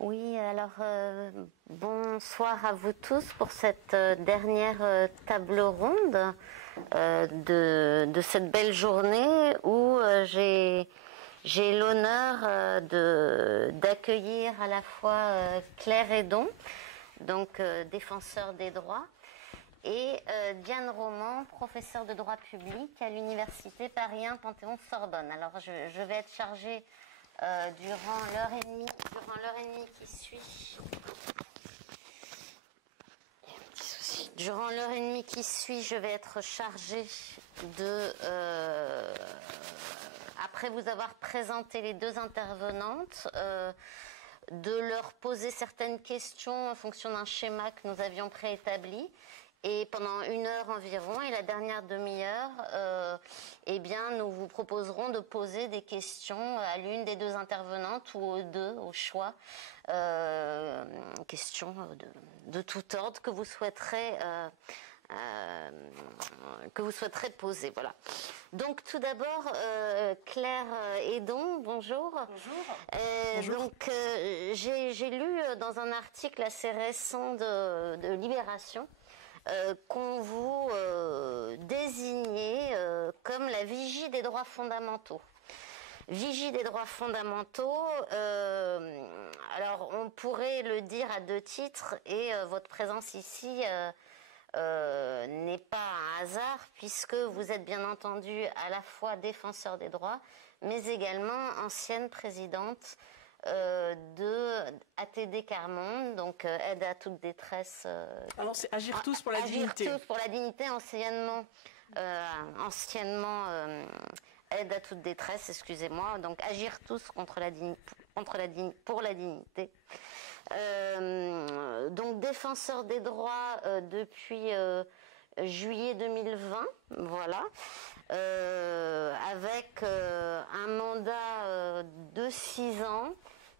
Oui, alors bonsoir à vous tous pour cette dernière table ronde de cette belle journée où j'ai l'honneur d'accueillir à la fois Claire Hédon, donc défenseur des droits, et Diane Roman, professeure de droit public à l'université Paris 1 Panthéon-Sorbonne. Alors je vais être chargée durant l'heure et demie qui suit. Il y a un petit souci. Durant l'heure et demie qui suit, je vais être chargée de, après vous avoir présenté les deux intervenantes, de leur poser certaines questions en fonction d'un schéma que nous avions préétabli. Et pendant 1 heure environ, et la dernière demi-heure, eh bien, nous vous proposerons de poser des questions à l'une des deux intervenantes ou aux deux, au choix, questions de tout ordre que vous souhaiterez poser. Voilà. Donc tout d'abord, Claire Hédon, bonjour. Bonjour. Bonjour. Donc j'ai lu dans un article assez récent de Libération qu'on vous désignait comme la vigie des droits fondamentaux. Vigie des droits fondamentaux, alors on pourrait le dire à deux titres, et votre présence ici n'est pas un hasard, puisque vous êtes bien entendu à la fois défenseur des droits, mais également ancienne présidente de ATD Quart-Monde, donc aide à toute détresse. Alors c'est Agir tous pour la dignité. Agir tous pour la dignité, anciennement aide à toute détresse, excusez-moi. Donc Agir tous pour la dignité. Donc défenseur des droits depuis juillet 2020, voilà, avec un mandat de 6 ans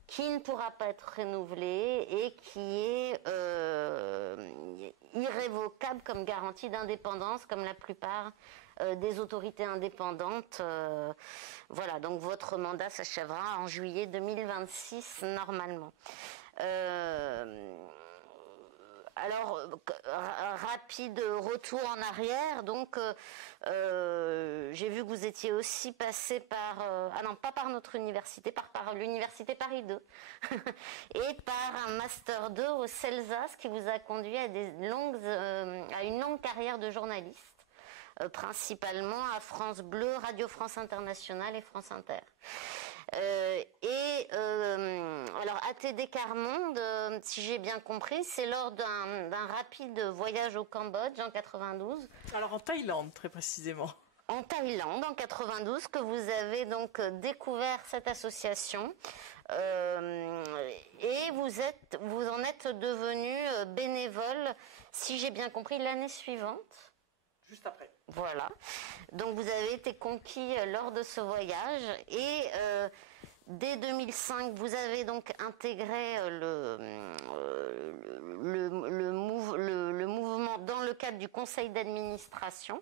qui ne pourra pas être renouvelé et qui est irrévocable comme garantie d'indépendance, comme la plupart des autorités indépendantes. Voilà, donc votre mandat s'achèvera en juillet 2026 normalement. Alors, rapide retour en arrière, donc j'ai vu que vous étiez aussi passé par, ah non, pas par notre université, par l'université Paris 2, et par un Master 2 au CELSA, qui vous a conduit à une longue carrière de journaliste, principalement à France Bleu, Radio France Internationale et France Inter. Alors ATD Quart-Monde, si j'ai bien compris, c'est lors d'un rapide voyage au Cambodge en 92. Alors en Thaïlande, très précisément. En Thaïlande, en 92, que vous avez donc découvert cette association et vous en êtes devenu bénévole, si j'ai bien compris, l'année suivante. Juste après. Voilà. Donc vous avez été conquis lors de ce voyage et dès 2005, vous avez donc intégré le mouvement dans le cadre du conseil d'administration.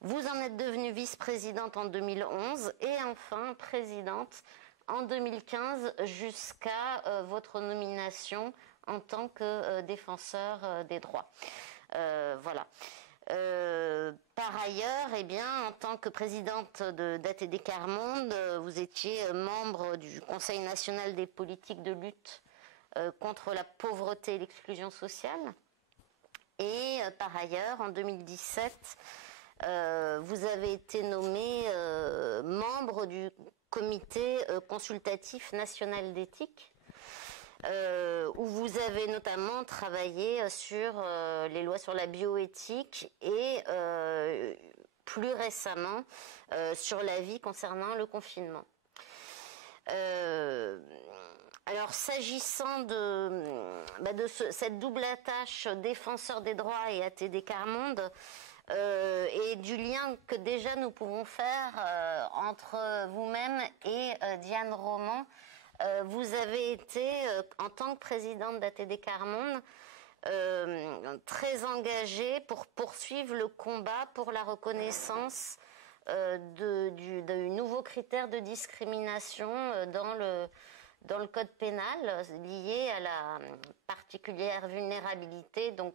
Vous en êtes devenue vice-présidente en 2011 et enfin présidente en 2015 jusqu'à votre nomination en tant que défenseur des droits. Voilà. Par ailleurs, eh bien, en tant que présidente d'ATD Quart-Monde, vous étiez membre du Conseil national des politiques de lutte contre la pauvreté et l'exclusion sociale. Et par ailleurs, en 2017, vous avez été nommé membre du comité consultatif national d'éthique. Où vous avez notamment travaillé sur les lois sur la bioéthique et plus récemment sur l'avis concernant le confinement. Alors s'agissant de cette double attache défenseur des droits et ATD Quart-Monde, et du lien que déjà nous pouvons faire entre vous-même et Diane Roman, vous avez été, en tant que présidente d'ATD Quart-Monde, très engagée pour poursuivre le combat pour la reconnaissance du nouveau critère de discrimination dans dans le code pénal liées à la particulière vulnérabilité, donc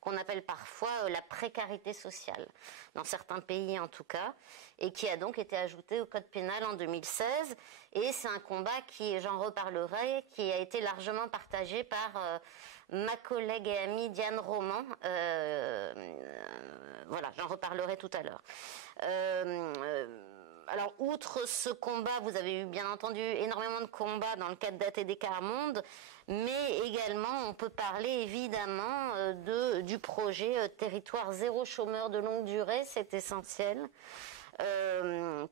qu'on appelle parfois la précarité sociale, dans certains pays en tout cas, et qui a donc été ajouté au code pénal en 2016. Et c'est un combat qui, j'en reparlerai, qui a été largement partagé par ma collègue et amie Diane Roman. Voilà, j'en reparlerai tout à l'heure. Alors, outre ce combat, vous avez eu bien entendu énormément de combats dans le cadre d'ATD Quart Monde, mais également on peut parler évidemment du projet Territoire zéro chômeur de longue durée, c'est essentiel,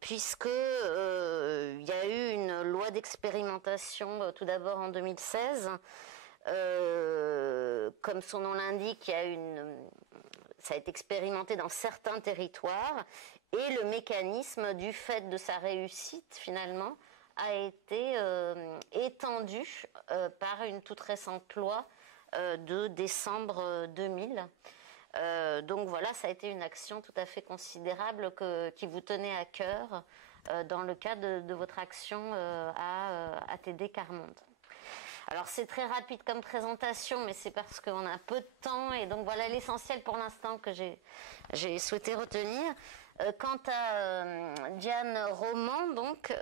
puisque il y a eu une loi d'expérimentation tout d'abord en 2016. Comme son nom l'indique, ça a été expérimenté dans certains territoires. Et le mécanisme, du fait de sa réussite, finalement, a été étendu par une toute récente loi de décembre 2000. Donc voilà, ça a été une action tout à fait considérable qui vous tenait à cœur dans le cadre de votre action à ATD Quart Monde. Alors c'est très rapide comme présentation, mais c'est parce qu'on a peu de temps, et donc voilà l'essentiel pour l'instant que j'ai souhaité retenir. Quant à Diane Roman, donc,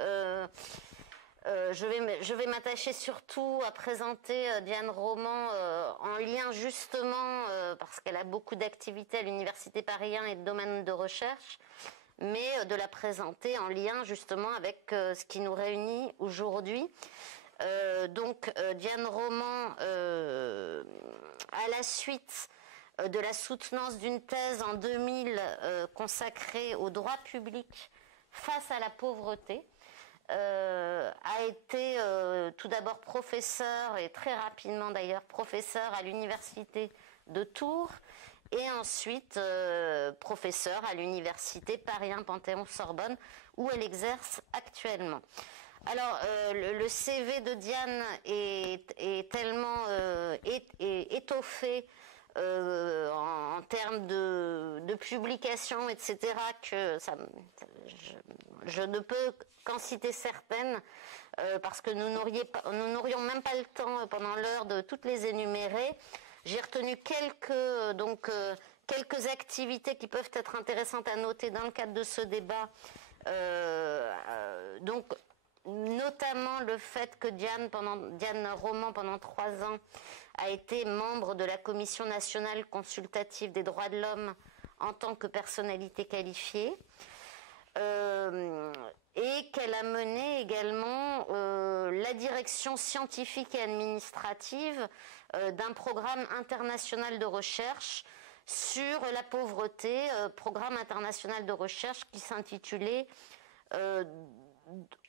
je vais m'attacher surtout à présenter Diane Roman en lien justement, parce qu'elle a beaucoup d'activités à l'Université Paris 1 et de domaines de recherche, mais de la présenter en lien justement avec ce qui nous réunit aujourd'hui. Donc Diane Roman, à la suite de la soutenance d'une thèse en 2000 consacrée au droit public face à la pauvreté, a été tout d'abord professeur, et très rapidement d'ailleurs professeur à l'université de Tours, et ensuite professeur à l'université Paris 1 Panthéon-Sorbonne, où elle exerce actuellement. Alors, le CV de Diane est tellement étoffé en termes de publications, etc., que je ne peux qu'en citer certaines, parce que nous n'aurions même pas le temps pendant l'heure de toutes les énumérer. J'ai retenu quelques activités qui peuvent être intéressantes à noter dans le cadre de ce débat. Donc, notamment le fait que Diane Roman, pendant 3 ans, a été membre de la Commission nationale consultative des droits de l'homme en tant que personnalité qualifiée, et qu'elle a mené également la direction scientifique et administrative d'un programme international de recherche sur la pauvreté, programme international de recherche qui s'intitulait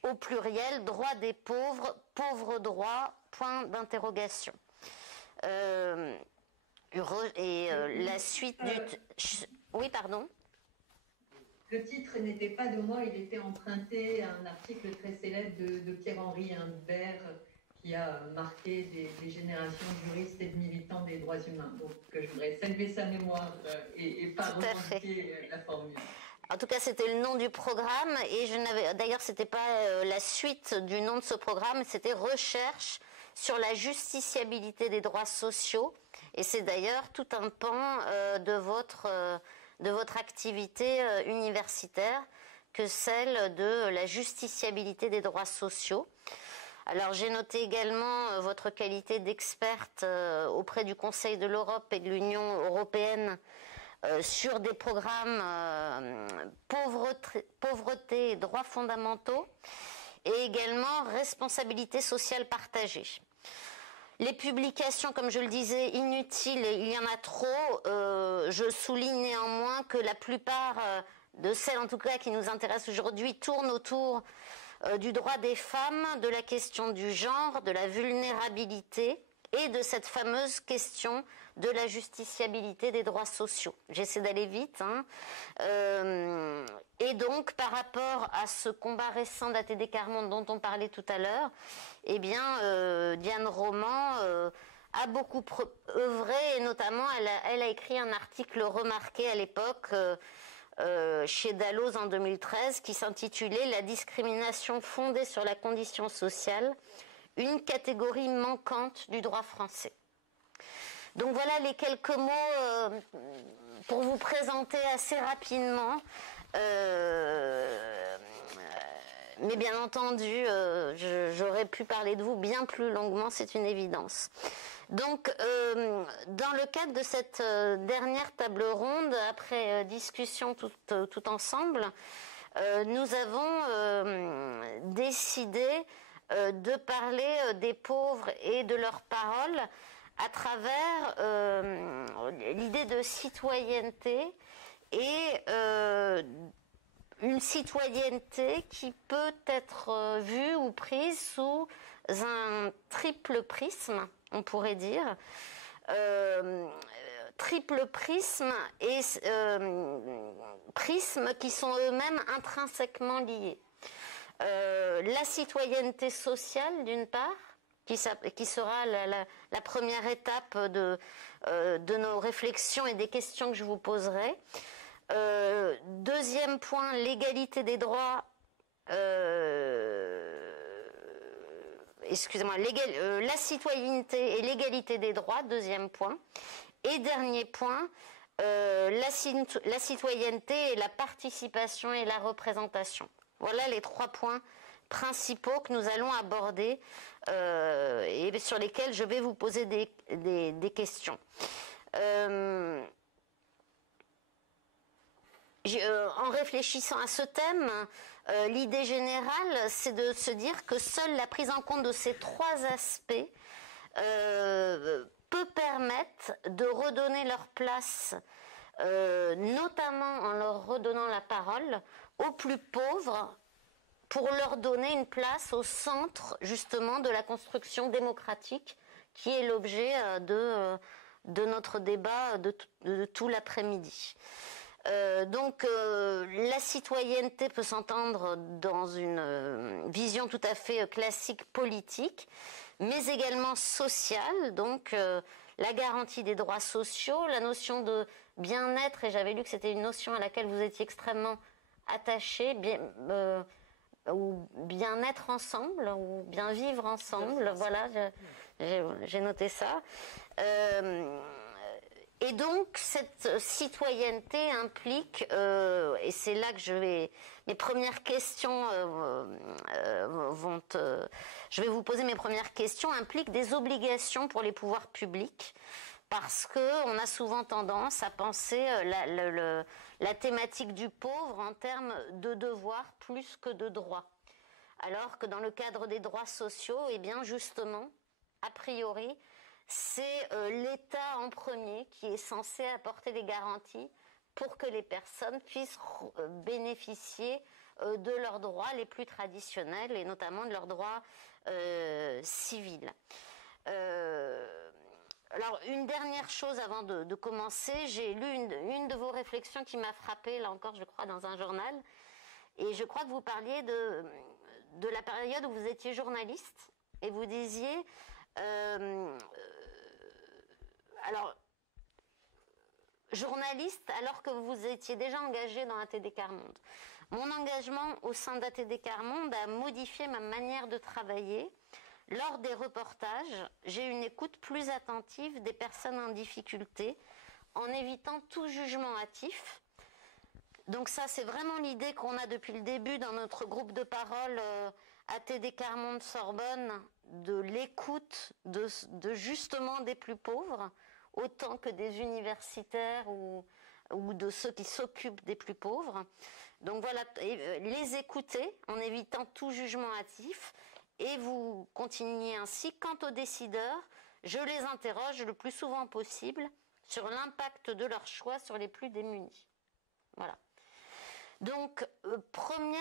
au pluriel, droits des pauvres, pauvres droits, point d'interrogation. La suite du... Oui, pardon. Le titre n'était pas de moi, il était emprunté à un article très célèbre de Pierre-Henri Humbert qui a marqué des générations de juristes et de militants des droits humains. Donc je voudrais saluer sa mémoire et pas revendiquer la formule. En tout cas, c'était le nom du programme, et d'ailleurs, c'était pas la suite du nom de ce programme, c'était Recherche sur la justiciabilité des droits sociaux, et c'est d'ailleurs tout un pan de votre activité universitaire que celle de la justiciabilité des droits sociaux. Alors, j'ai noté également votre qualité d'experte auprès du Conseil de l'Europe et de l'Union européenne sur des programmes pauvreté et droits fondamentaux, et également responsabilité sociale partagée. Les publications, comme je le disais, inutiles, il y en a trop. Je souligne néanmoins que la plupart de celles, en tout cas, qui nous intéressent aujourd'hui, tournent autour du droit des femmes, de la question du genre, de la vulnérabilité et de cette fameuse question de la justiciabilité des droits sociaux. J'essaie d'aller vite. Et donc, par rapport à ce combat récent d'ATD Quart Monde dont on parlait tout à l'heure, eh bien, Diane Roman a beaucoup œuvré, et notamment, elle a écrit un article remarqué à l'époque chez Dalloz en 2013 qui s'intitulait « La discrimination fondée sur la condition sociale, une catégorie manquante du droit français. Donc voilà les quelques mots pour vous présenter assez rapidement. Mais bien entendu, j'aurais pu parler de vous bien plus longuement, c'est une évidence. Donc, dans le cadre de cette dernière table ronde, après discussion tout ensemble, nous avons décidé de parler des pauvres et de leurs paroles à travers l'idée de citoyenneté et une citoyenneté qui peut être vue ou prise sous un triple prisme, on pourrait dire. Triple prisme et prismes qui sont eux-mêmes intrinsèquement liés. La citoyenneté sociale, d'une part, qui sera la première étape de nos réflexions et des questions que je vous poserai. Deuxième point, l'égalité des droits. Excusez-moi, la citoyenneté et l'égalité des droits, deuxième point. Et dernier point, la citoyenneté et la participation et la représentation. Voilà les trois points principaux que nous allons aborder et sur lesquels je vais vous poser des questions. En réfléchissant à ce thème, l'idée générale, c'est de se dire que seule la prise en compte de ces trois aspects peut permettre de redonner leur place, notamment en leur redonnant la parole, aux plus pauvres, pour leur donner une place au centre, justement, de la construction démocratique, qui est l'objet de notre débat de tout l'après-midi. Donc la citoyenneté peut s'entendre dans une vision tout à fait classique politique, mais également sociale, donc la garantie des droits sociaux, la notion de bien-être, et j'avais lu que c'était une notion à laquelle vous étiez extrêmement attachés, ou bien-être ensemble, ou bien vivre ensemble, voilà, j'ai noté ça. Et donc, cette citoyenneté implique, et c'est là que mes premières questions je vais vous poser mes premières questions, implique des obligations pour les pouvoirs publics, parce qu'on a souvent tendance à penser la thématique du pauvre en termes de devoirs plus que de droits. Alors que dans le cadre des droits sociaux, eh bien justement, a priori, c'est l'État en premier qui est censé apporter des garanties pour que les personnes puissent bénéficier de leurs droits les plus traditionnels et notamment de leurs droits civils. Alors, une dernière chose avant de commencer, j'ai lu une de vos réflexions qui m'a frappée, là encore, je crois, dans un journal, et je crois que vous parliez de la période où vous étiez journaliste, et vous disiez... alors, journaliste, alors que vous étiez déjà engagé dans ATD Quart Monde. Mon engagement au sein d'ATD Quart Monde a modifié ma manière de travailler. Lors des reportages, j'ai une écoute plus attentive des personnes en difficulté, en évitant tout jugement hâtif. Donc ça, c'est vraiment l'idée qu'on a depuis le début dans notre groupe de parole ATD Quart Monde Sorbonne, de l'écoute de justement des plus pauvres, autant que des universitaires ou de ceux qui s'occupent des plus pauvres. Donc voilà, les écouter en évitant tout jugement hâtif, et vous continuez ainsi. Quant aux décideurs, je les interroge le plus souvent possible sur l'impact de leur choix sur les plus démunis. Voilà. Donc, premier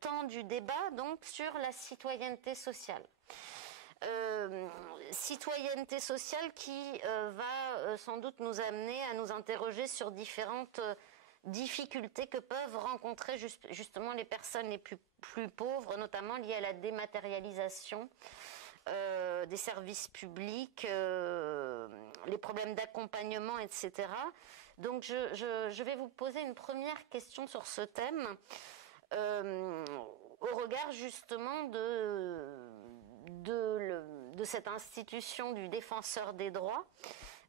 temps du débat, donc, sur la citoyenneté sociale. Citoyenneté sociale qui va sans doute nous amener à nous interroger sur différentes difficultés que peuvent rencontrer justement les personnes les plus pauvres, notamment liées à la dématérialisation des services publics, les problèmes d'accompagnement, etc. Donc je vais vous poser une première question sur ce thème. au regard justement de cette institution du défenseur des droits.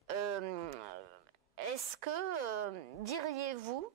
Est-ce que, diriez-vous,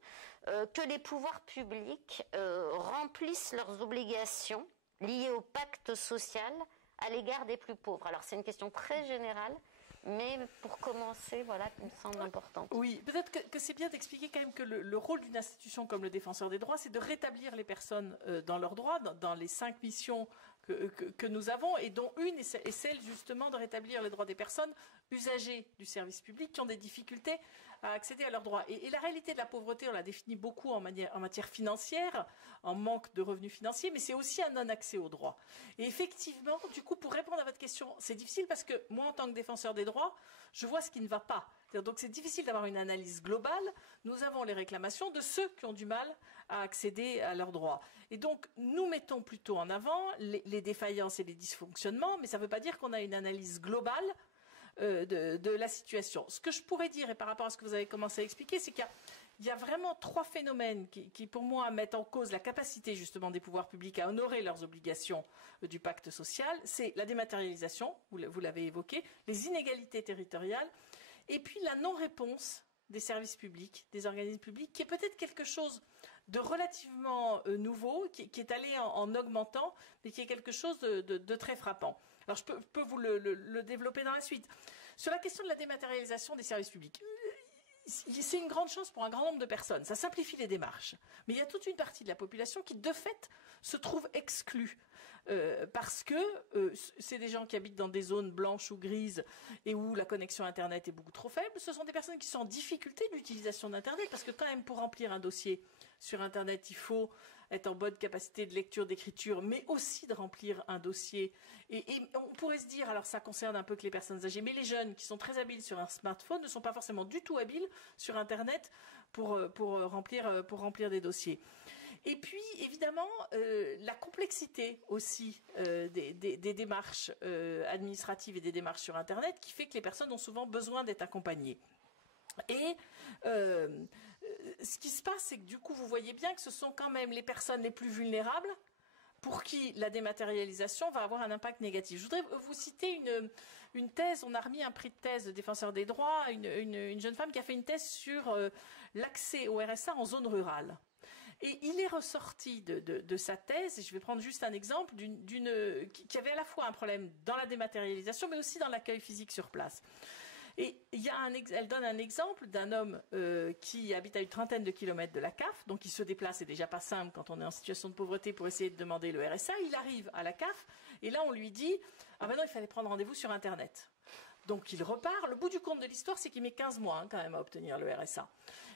que les pouvoirs publics remplissent leurs obligations liées au pacte social à l'égard des plus pauvres? Alors c'est une question très générale, mais pour commencer, voilà, qui me semble importante. Oui, peut-être que c'est bien d'expliquer quand même que le rôle d'une institution comme le défenseur des droits, c'est de rétablir les personnes dans leurs droits, dans les 5 missions que nous avons, et dont une est celle justement de rétablir les droits des personnes usagers du service public qui ont des difficultés à accéder à leurs droits. Et la réalité de la pauvreté, on l'a définit beaucoup en matière financière, en manque de revenus financiers, mais c'est aussi un non-accès aux droits. Et effectivement, du coup, pour répondre à votre question, c'est difficile parce que moi, en tant que défenseur des droits, je vois ce qui ne va pas. Donc c'est difficile d'avoir une analyse globale. Nous avons les réclamations de ceux qui ont du mal à accéder à leurs droits. Et donc nous mettons plutôt en avant les défaillances et les dysfonctionnements, mais ça ne veut pas dire qu'on a une analyse globale de la situation. Ce que je pourrais dire, et par rapport à ce que vous avez commencé à expliquer, c'est qu'il y a vraiment 3 phénomènes qui, pour moi, mettent en cause la capacité justement des pouvoirs publics à honorer leurs obligations du pacte social. C'est la dématérialisation, vous l'avez évoqué, les inégalités territoriales, et puis la non-réponse des services publics, des organismes publics, qui est peut-être quelque chose de relativement nouveau, qui est allé en augmentant, mais qui est quelque chose de très frappant. Alors je peux vous le développer dans la suite. Sur la question de la dématérialisation des services publics, c'est une grande chance pour un grand nombre de personnes. Ça simplifie les démarches. Mais il y a toute une partie de la population qui, de fait, se trouve exclue. Parce que c'est des gens qui habitent dans des zones blanches ou grises et où la connexion Internet est beaucoup trop faible. Ce sont des personnes qui sont en difficulté d'utilisation d'Internet parce que quand même pour remplir un dossier sur Internet, il faut être en bonne capacité de lecture, d'écriture, mais aussi de remplir un dossier. Et on pourrait se dire, alors ça concerne un peu que les personnes âgées, mais les jeunes qui sont très habiles sur un smartphone ne sont pas forcément du tout habiles sur Internet pour remplir des dossiers. Et puis, évidemment, la complexité aussi des démarches administratives et des démarches sur Internet qui fait que les personnes ont souvent besoin d'être accompagnées. Et ce qui se passe, c'est que du coup, vous voyez bien que ce sont quand même les personnes les plus vulnérables pour qui la dématérialisation va avoir un impact négatif. Je voudrais vous citer une thèse. On a remis un prix de thèse de défenseur des droits à une jeune femme qui a fait une thèse sur l'accès au RSA en zone rurale. Et il est ressorti de sa thèse, et je vais prendre juste un exemple, qui avait à la fois un problème dans la dématérialisation, mais aussi dans l'accueil physique sur place. Et elle donne un exemple d'un homme qui habite à une trentaine de kilomètres de la CAF, donc il se déplace, c'est déjà pas simple quand on est en situation de pauvreté pour essayer de demander le RSA. Il arrive à la CAF, et là on lui dit « Ah ben non, il fallait prendre rendez-vous sur Internet ». Donc il repart. Le bout du compte de l'histoire, c'est qu'il met 15 mois quand même à obtenir le RSA.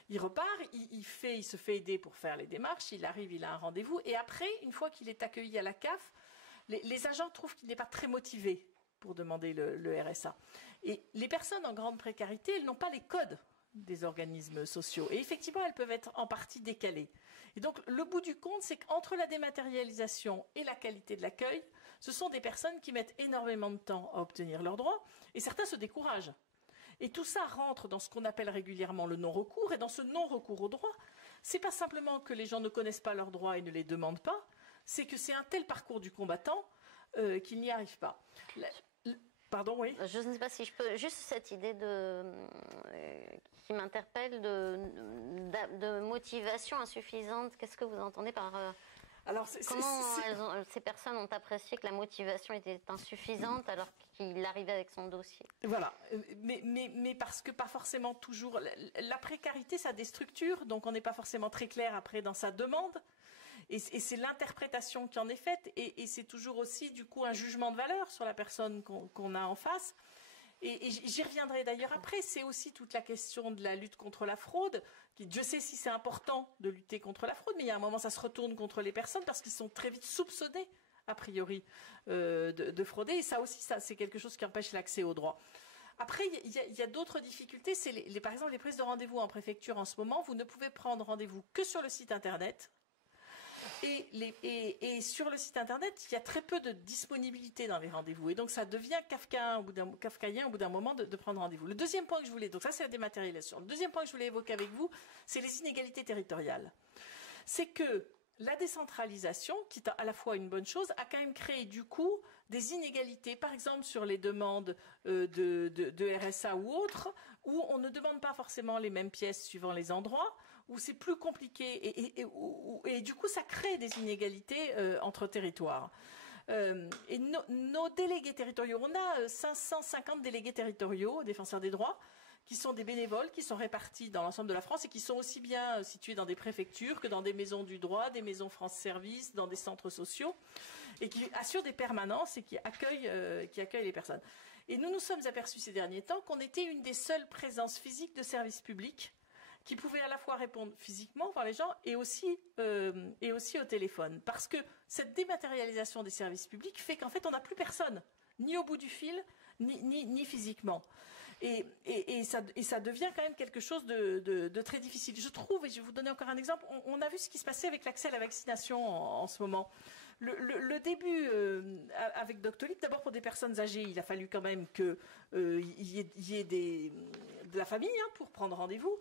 Il repart, il se fait aider pour faire les démarches, il arrive, il a un rendez-vous, et après, une fois qu'il est accueilli à la CAF, les agents trouvent qu'il n'est pas très motivé pour demander le RSA. Et les personnes en grande précarité, elles n'ont pas les codes des organismes sociaux. Et effectivement, elles peuvent être en partie décalées. Et donc, le bout du compte, c'est qu'entre la dématérialisation et la qualité de l'accueil, ce sont des personnes qui mettent énormément de temps à obtenir leurs droits, et certains se découragent. Et tout ça rentre dans ce qu'on appelle régulièrement le non-recours. Et dans ce non-recours aux droits, c'est pas simplement que les gens ne connaissent pas leurs droits et ne les demandent pas, c'est que c'est un tel parcours du combattant qu'ils n'y arrivent pas. Pardon, oui. Je ne sais pas si je peux... Juste cette idée qui m'interpelle de motivation insuffisante. Qu'est-ce que vous entendez par... Alors, comment ces personnes ont apprécié que la motivation était insuffisante alors qu'il arrivait avec son dossier? Voilà, mais parce que pas forcément toujours... La précarité, ça a des structures, donc on n'est pas forcément très clair après dans sa demande. Et c'est l'interprétation qui en est faite, et c'est toujours aussi du coup un jugement de valeur sur la personne qu'on a en face. Et j'y reviendrai d'ailleurs après, c'est aussi toute la question de la lutte contre la fraude, qui, Dieu sait si c'est important de lutter contre la fraude, mais il y a un moment ça se retourne contre les personnes parce qu'ils sont très vite soupçonnés, a priori, de frauder, et ça aussi, c'est quelque chose qui empêche l'accès aux droits. Après, il y a d'autres difficultés, c'est par exemple les prises de rendez-vous en préfecture en ce moment, vous ne pouvez prendre rendez-vous que sur le site internet. Et sur le site internet, il y a très peu de disponibilité dans les rendez-vous. Et donc, ça devient kafkaïen au bout d'un moment de prendre rendez-vous. Le deuxième point que je voulais, donc ça c'est la dématérialisation. Le deuxième point que je voulais évoquer avec vous, c'est les inégalités territoriales. C'est que la décentralisation, qui est à la fois une bonne chose, a quand même créé du coup des inégalités, par exemple sur les demandes de RSA ou autres, où on ne demande pas forcément les mêmes pièces suivant les endroits, où c'est plus compliqué, et du coup ça crée des inégalités entre territoires. Et nos délégués territoriaux, on a 550 délégués territoriaux, défenseurs des droits, qui sont des bénévoles, qui sont répartis dans l'ensemble de la France et qui sont aussi bien situés dans des préfectures que dans des maisons du droit, des maisons France Service, dans des centres sociaux, et qui assurent des permanences et qui accueillent les personnes. Et nous nous sommes aperçus ces derniers temps qu'on était une des seules présences physiques de services publics qui pouvaient à la fois répondre physiquement voir les gens et aussi au téléphone. Parce que cette dématérialisation des services publics fait qu'en fait on n'a plus personne, ni au bout du fil, ni physiquement. Et ça devient quand même quelque chose de très difficile. Je trouve, et je vais vous donner encore un exemple, on a vu ce qui se passait avec l'accès à la vaccination en ce moment. Le début avec Doctolib, d'abord pour des personnes âgées, il a fallu quand même qu'il y ait de la famille pour prendre rendez-vous.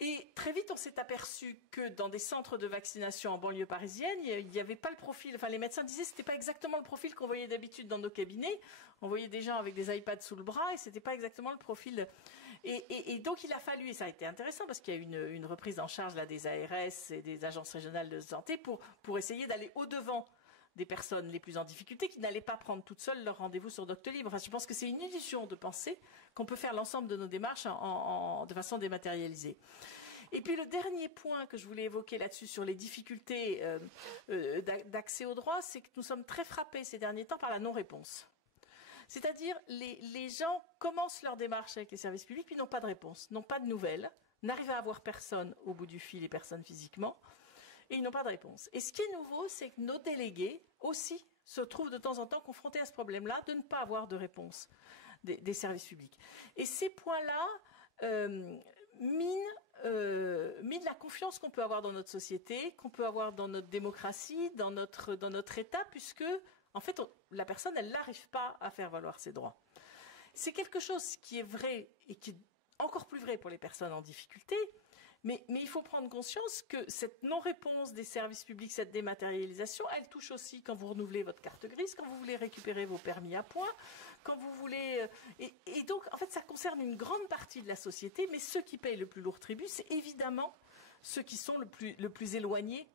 Et très vite, on s'est aperçu que dans des centres de vaccination en banlieue parisienne, il n'y avait pas le profil. Enfin, les médecins disaient que ce n'était pas exactement le profil qu'on voyait d'habitude dans nos cabinets. On voyait des gens avec des iPads sous le bras et ce n'était pas exactement le profil. Et donc, il a fallu, et ça a été intéressant parce qu'il y a eu une reprise en charge là, des ARS et des agences régionales de santé pour essayer d'aller au-devant des personnes les plus en difficulté qui n'allaient pas prendre toutes seules leur rendez-vous sur Doctolib. Enfin, je pense que c'est une illusion de penser qu'on peut faire l'ensemble de nos démarches de façon dématérialisée. Et puis le dernier point que je voulais évoquer là-dessus sur les difficultés d'accès au droit, c'est que nous sommes très frappés ces derniers temps par la non-réponse. C'est-à-dire les gens commencent leur démarche avec les services publics puis n'ont pas de réponse, n'ont pas de nouvelles, n'arrivent à avoir personne au bout du fil et personne physiquement. Et ils n'ont pas de réponse. Et ce qui est nouveau, c'est que nos délégués aussi se trouvent de temps en temps confrontés à ce problème-là de ne pas avoir de réponse des services publics. Et ces points-là minent la confiance qu'on peut avoir dans notre société, qu'on peut avoir dans notre démocratie, dans notre État, puisque en fait, la personne, elle n'arrive pas à faire valoir ses droits. C'est quelque chose qui est vrai et qui est encore plus vrai pour les personnes en difficulté. Mais il faut prendre conscience que cette non-réponse des services publics, cette dématérialisation, elle touche aussi quand vous renouvelez votre carte grise, quand vous voulez récupérer vos permis à points, quand vous voulez... Et donc, en fait, ça concerne une grande partie de la société, mais ceux qui payent le plus lourd tribut, c'est évidemment ceux qui sont le plus éloignés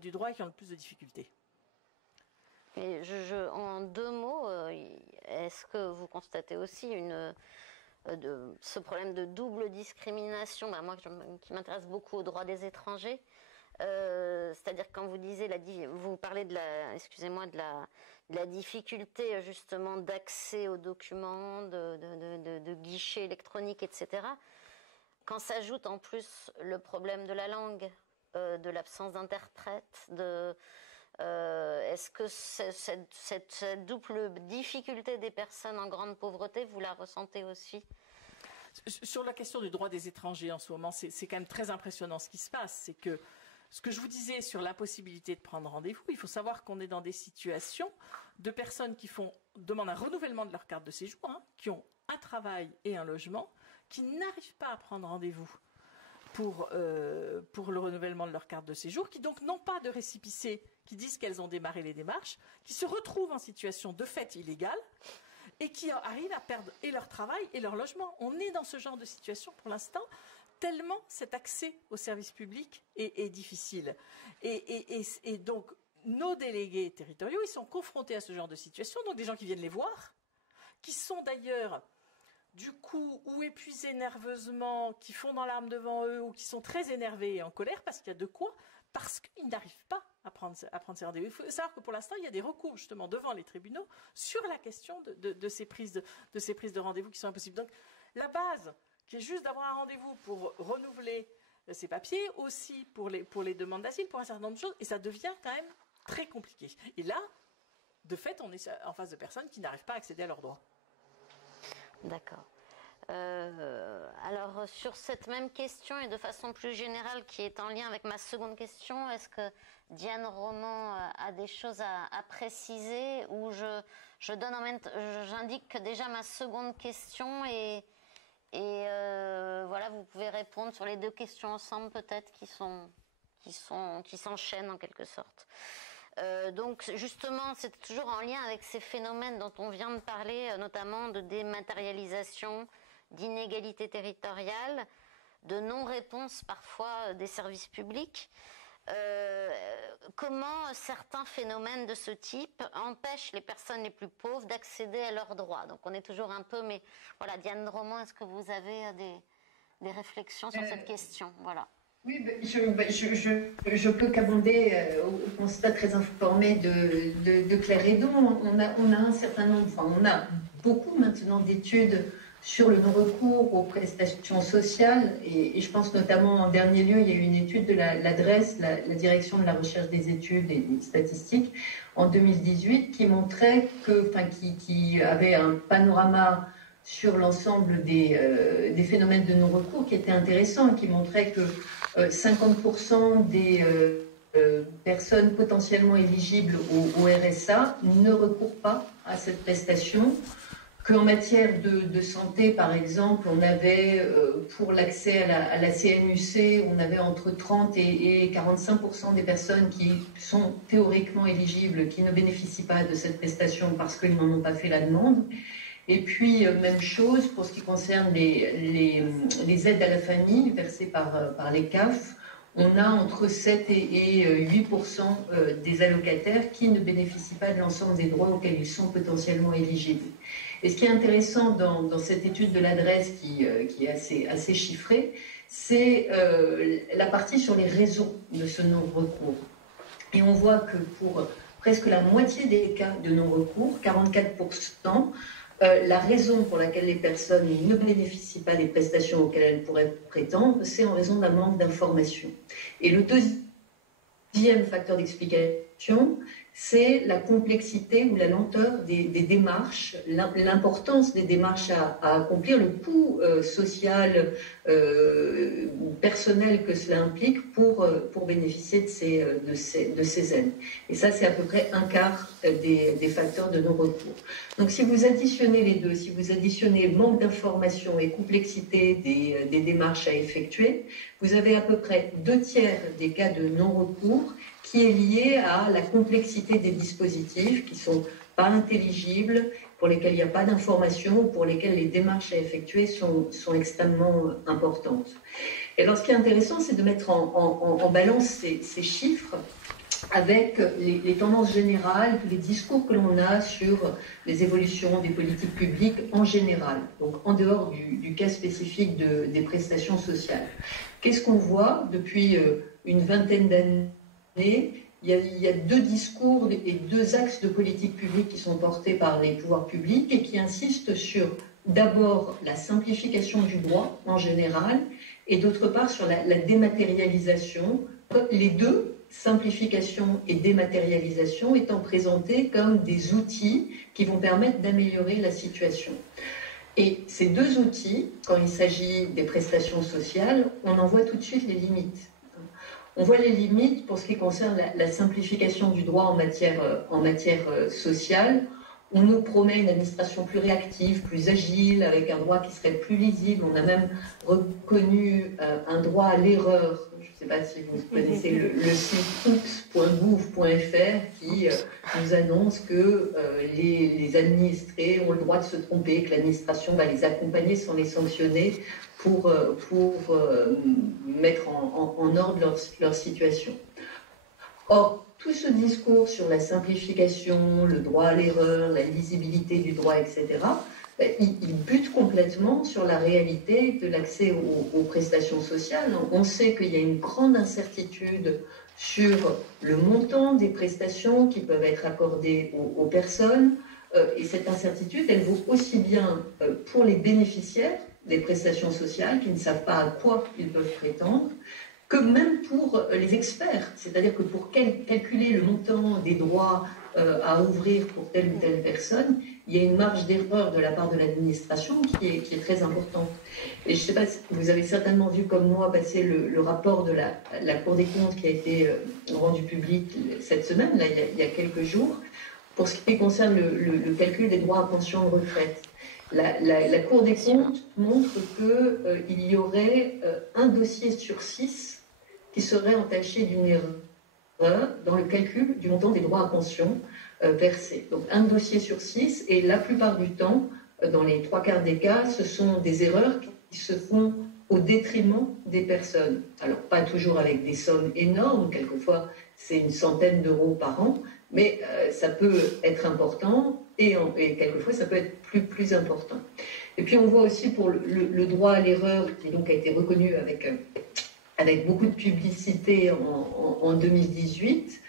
du droit et qui ont le plus de difficultés. Et en deux mots, est-ce que vous constatez aussi ce problème de double discrimination, moi qui m'intéresse beaucoup aux droits des étrangers, c'est-à-dire quand vous disiez, vous parlez de la difficulté justement d'accès aux documents, de guichets électroniques, etc. Quand s'ajoute en plus le problème de la langue, de l'absence d'interprète, est-ce que cette double difficulté des personnes en grande pauvreté, vous la ressentez aussi? Sur la question du droit des étrangers en ce moment, c'est quand même très impressionnant ce qui se passe. C'est que ce que je vous disais sur la possibilité de prendre rendez-vous, il faut savoir qu'on est dans des situations de personnes qui demandent un renouvellement de leur carte de séjour, qui ont un travail et un logement, qui n'arrivent pas à prendre rendez-vous pour le renouvellement de leur carte de séjour, qui donc n'ont pas de récépissé qui disent qu'elles ont démarré les démarches, qui se retrouvent en situation de fait illégale et qui arrivent à perdre et leur travail et leur logement. On est dans ce genre de situation pour l'instant, tellement cet accès aux services publics est difficile. Et donc, nos délégués territoriaux, ils sont confrontés à ce genre de situation, donc des gens qui viennent les voir, qui sont d'ailleurs... du coup, ou épuisés nerveusement, qui font dans l'arme devant eux, ou qui sont très énervés et en colère, parce qu'il y a de quoi, parce qu'ils n'arrivent pas à prendre ces rendez-vous. Il faut savoir que pour l'instant, il y a des recours justement devant les tribunaux sur la question de ces prises de rendez-vous qui sont impossibles. Donc, la base, qui est juste d'avoir un rendez-vous pour renouveler ses papiers, aussi pour les demandes d'asile, pour un certain nombre de choses, et ça devient quand même très compliqué. Et là, de fait, on est en face de personnes qui n'arrivent pas à accéder à leurs droits. D'accord. Alors, sur cette même question et de façon plus générale qui est en lien avec ma seconde question, est-ce que Diane Roman a des choses à préciser ou j'indique que déjà ma seconde question et voilà, vous pouvez répondre sur les deux questions ensemble peut-être qui sont qui s'enchaînent en quelque sorte. Donc justement, c'est toujours en lien avec ces phénomènes dont on vient de parler, notamment de dématérialisation, d'inégalité territoriale, de non-réponse parfois des services publics. Comment certains phénomènes de ce type empêchent les personnes les plus pauvres d'accéder à leurs droits. Donc on est toujours un peu, mais voilà, Diane Roman, est-ce que vous avez des réflexions sur cette question? Voilà. Oui, je peux qu'abonder au constat très informé de Claire Hédon. On a un certain nombre, enfin on a beaucoup maintenant d'études sur le non-recours aux prestations sociales, et je pense notamment en dernier lieu, il y a eu une étude de la DREES, la Direction de la recherche des études et des statistiques, en 2018, qui montrait qui avait un panorama sur l'ensemble des phénomènes de non-recours qui était intéressant, qui montrait que 50% des personnes potentiellement éligibles au RSA ne recourent pas à cette prestation, qu'en matière de santé, par exemple, on avait, pour l'accès à la CMU-C, on avait entre 30 et 45% des personnes qui sont théoriquement éligibles, qui ne bénéficient pas de cette prestation parce qu'ils n'en ont pas fait la demande. Et puis, même chose pour ce qui concerne les aides à la famille versées par les CAF. On a entre 7 et 8% des allocataires qui ne bénéficient pas de l'ensemble des droits auxquels ils sont potentiellement éligibles. Et ce qui est intéressant dans cette étude de l'adresse qui est assez chiffrée, c'est la partie sur les raisons de ce non-recours. Et on voit que pour presque la moitié des cas de non-recours, 44%, la raison pour laquelle les personnes ne bénéficient pas des prestations auxquelles elles pourraient prétendre, c'est en raison d'un manque d'information. Et le deuxième facteur d'explication, c'est la complexité ou la lenteur des démarches, l'importance des démarches à accomplir, le coût social ou personnel que cela implique pour bénéficier de ces aides. Et ça, c'est à peu près un quart des facteurs de non-recours. Donc, si vous additionnez les deux, si vous additionnez manque d'information et complexité des démarches à effectuer, vous avez à peu près 2/3 des cas de non-recours qui est lié à la complexité des dispositifs qui ne sont pas intelligibles, pour lesquels il n'y a pas d'information, ou pour lesquels les démarches à effectuer sont extrêmement importantes. Et alors, ce qui est intéressant, c'est de mettre en balance ces chiffres avec les tendances générales, les discours que l'on a sur les évolutions des politiques publiques en général, donc en dehors du cas spécifique des prestations sociales. Qu'est-ce qu'on voit depuis une vingtaine d'années? Il y a deux discours et deux axes de politique publique qui sont portés par les pouvoirs publics et qui insistent sur d'abord la simplification du droit en général et d'autre part sur la dématérialisation. Les deux, simplification et dématérialisation, étant présentés comme des outils qui vont permettre d'améliorer la situation. Et ces deux outils, quand il s'agit des prestations sociales, on en voit tout de suite les limites. On voit les limites pour ce qui concerne la simplification du droit en matière sociale. On nous promet une administration plus réactive, plus agile, avec un droit qui serait plus lisible. On a même reconnu un droit à l'erreur. Je ne sais pas si vous connaissez le site oops.gouv.fr qui nous annonce que les administrés ont le droit de se tromper, que l'administration va les accompagner sans les sanctionner pour mettre en ordre leur situation. Or, tout ce discours sur la simplification, le droit à l'erreur, la lisibilité du droit, etc., il bute complètement sur la réalité de l'accès aux prestations sociales. On sait qu'il y a une grande incertitude sur le montant des prestations qui peuvent être accordées aux personnes, et cette incertitude, elle vaut aussi bien pour les bénéficiaires des prestations sociales qui ne savent pas à quoi ils peuvent prétendre, que même pour les experts, c'est-à-dire que pour calculer le montant des droits à ouvrir pour telle ou telle personne, il y a une marge d'erreur de la part de l'administration qui est très importante. Et je ne sais pas, vous avez certainement vu comme moi passer le rapport de la Cour des comptes qui a été rendu public cette semaine, là, il y a quelques jours, pour ce qui concerne le calcul des droits à pension de retraite. La Cour des comptes montre qu'il y aurait un dossier sur 6 qui serait entaché d'une erreur dans le calcul du montant des droits à pension versés. Donc un dossier sur 6, et la plupart du temps, dans les 3/4 des cas, ce sont des erreurs qui se font au détriment des personnes. Alors pas toujours avec des sommes énormes, quelquefois c'est une centaine d'euros par an, mais ça peut être important et quelquefois ça peut être plus important. Et puis on voit aussi pour le droit à l'erreur, qui donc a été reconnu avec beaucoup de publicité en 2018.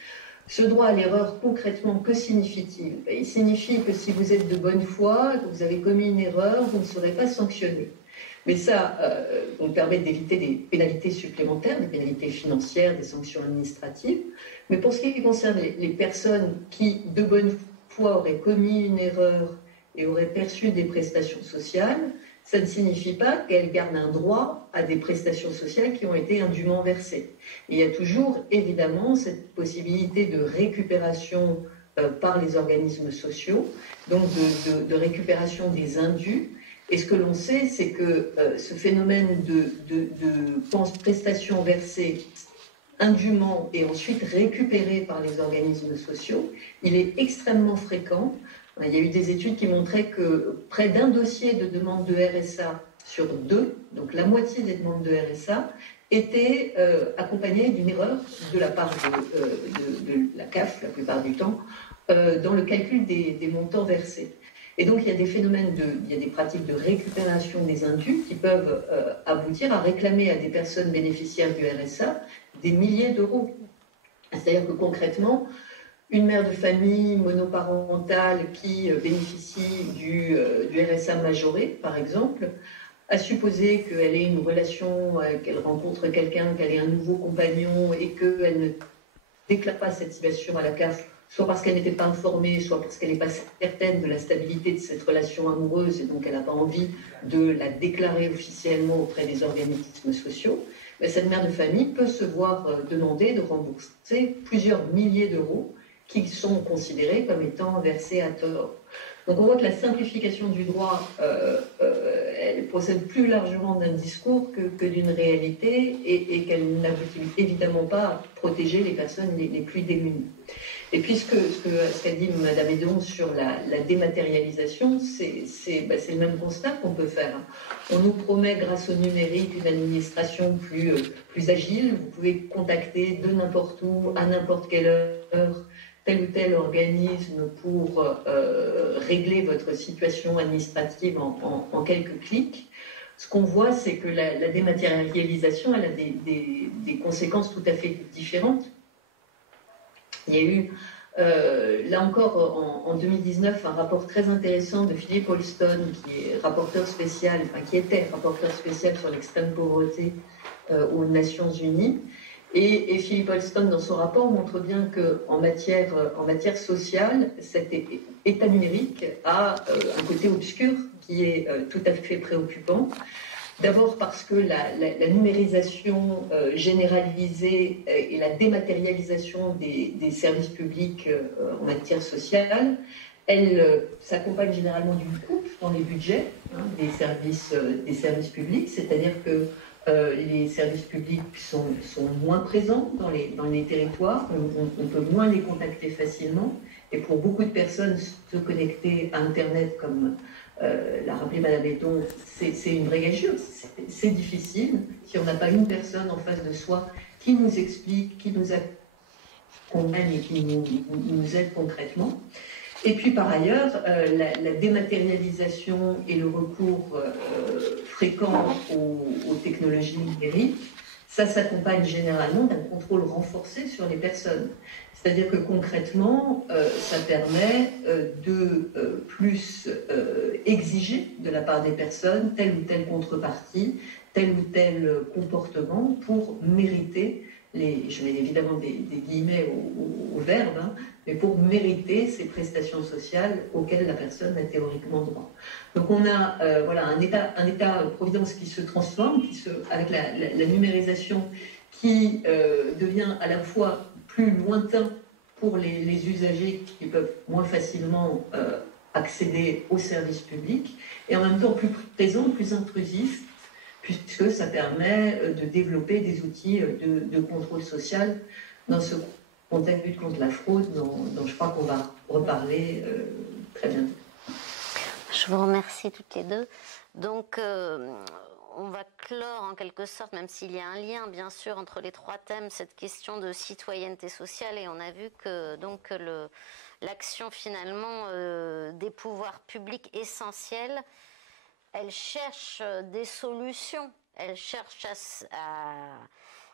Ce droit à l'erreur, concrètement, que signifie-t-il? Il signifie que si vous êtes de bonne foi, que vous avez commis une erreur, vous ne serez pas sanctionné. Mais ça on permet d'éviter des pénalités supplémentaires, des pénalités financières, des sanctions administratives. Mais pour ce qui concerne les personnes qui, de bonne foi, auraient commis une erreur et auraient perçu des prestations sociales, ça ne signifie pas qu'elles gardent un droit à des prestations sociales qui ont été indûment versées. Il y a toujours, évidemment, cette possibilité de récupération par les organismes sociaux, donc de récupération des indus. Et ce que l'on sait, c'est que ce phénomène de prestations versées indûment et ensuite récupérées par les organismes sociaux, il est extrêmement fréquent. Il y a eu des études qui montraient que près d'un dossier de demande de RSA sur 2, donc la moitié des demandes de RSA, étaient accompagnées d'une erreur de la part de la CAF, la plupart du temps, dans le calcul des montants versés. Et donc, il y a des phénomènes, il y a des pratiques de récupération des indus qui peuvent aboutir à réclamer à des personnes bénéficiaires du RSA des milliers d'euros. C'est-à-dire que concrètement, une mère de famille monoparentale qui bénéficie du RSA majoré, par exemple, à supposer qu'elle ait une relation, qu'elle rencontre quelqu'un, qu'elle ait un nouveau compagnon et qu'elle ne déclare pas cette situation à la CAF, soit parce qu'elle n'était pas informée, soit parce qu'elle n'est pas certaine de la stabilité de cette relation amoureuse et donc elle n'a pas envie de la déclarer officiellement auprès des organismes sociaux, mais cette mère de famille peut se voir demander de rembourser plusieurs milliers d'euros qui sont considérés comme étant versés à tort. Donc on voit que la simplification du droit, elle procède plus largement d'un discours que d'une réalité et qu'elle n'aboutit évidemment pas à protéger les personnes les plus démunies. Et puis ce qu'a dit Mme Hédon sur la dématérialisation, c'est le même constat qu'on peut faire. On nous promet grâce au numérique une administration plus agile. Vous pouvez contacter de n'importe où, à n'importe quelle heure, tel ou tel organisme pour régler votre situation administrative en quelques clics. Ce qu'on voit, c'est que la dématérialisation, elle a des conséquences tout à fait différentes. Il y a eu, là encore, en 2019, un rapport très intéressant de Philippe Alston, qui est rapporteur spécial, enfin qui était rapporteur spécial sur l'extrême pauvreté aux Nations Unies. Et Philippe Alston, dans son rapport, montre bien qu'en matière sociale, cet état numérique a un côté obscur qui est tout à fait préoccupant. D'abord parce que la numérisation généralisée et la dématérialisation des services publics en matière sociale, elle s'accompagne généralement d'une coupe dans les budgets des services publics, c'est-à-dire que les services publics sont moins présents dans les territoires, on peut moins les contacter facilement, et pour beaucoup de personnes, se connecter à Internet, comme l'a rappelé Mme Hédon, c'est une vraie gageure, c'est difficile si on n'a pas une personne en face de soi qui nous explique, qui nous accompagne et qui nous aide concrètement. Et puis par ailleurs, la dématérialisation et le recours fréquent aux technologies numériques, ça s'accompagne généralement d'un contrôle renforcé sur les personnes. C'est-à-dire que concrètement, ça permet de plus exiger de la part des personnes telle ou telle contrepartie, tel ou tel comportement pour mériter je mets évidemment des guillemets au verbe, mais pour mériter ces prestations sociales auxquelles la personne a théoriquement droit. Donc on a un état-providence qui se transforme, avec la numérisation qui devient à la fois plus lointain pour les usagers qui peuvent moins facilement accéder aux services publics, et en même temps plus présent, plus intrusif, puisque ça permet de développer des outils de contrôle social dans ce contexte de lutte contre la fraude dont je crois qu'on va reparler très bientôt. Je vous remercie toutes les deux. Donc, on va clore en quelque sorte, même s'il y a un lien bien sûr entre les trois thèmes, cette question de citoyenneté sociale, et on a vu que donc l'action finalement des pouvoirs publics essentiels, elle cherche des solutions, elle cherche à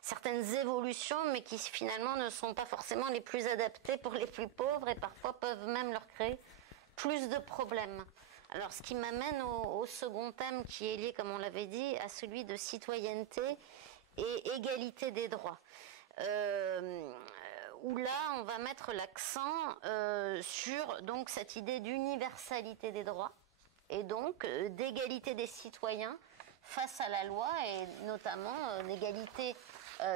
certaines évolutions, mais qui finalement ne sont pas forcément les plus adaptées pour les plus pauvres et parfois peuvent même leur créer plus de problèmes. Alors, ce qui m'amène au second thème qui est lié, comme on l'avait dit, à celui de citoyenneté et égalité des droits. Où là, on va mettre l'accent sur donc cette idée d'universalité des droits et donc d'égalité des citoyens face à la loi et notamment d'égalité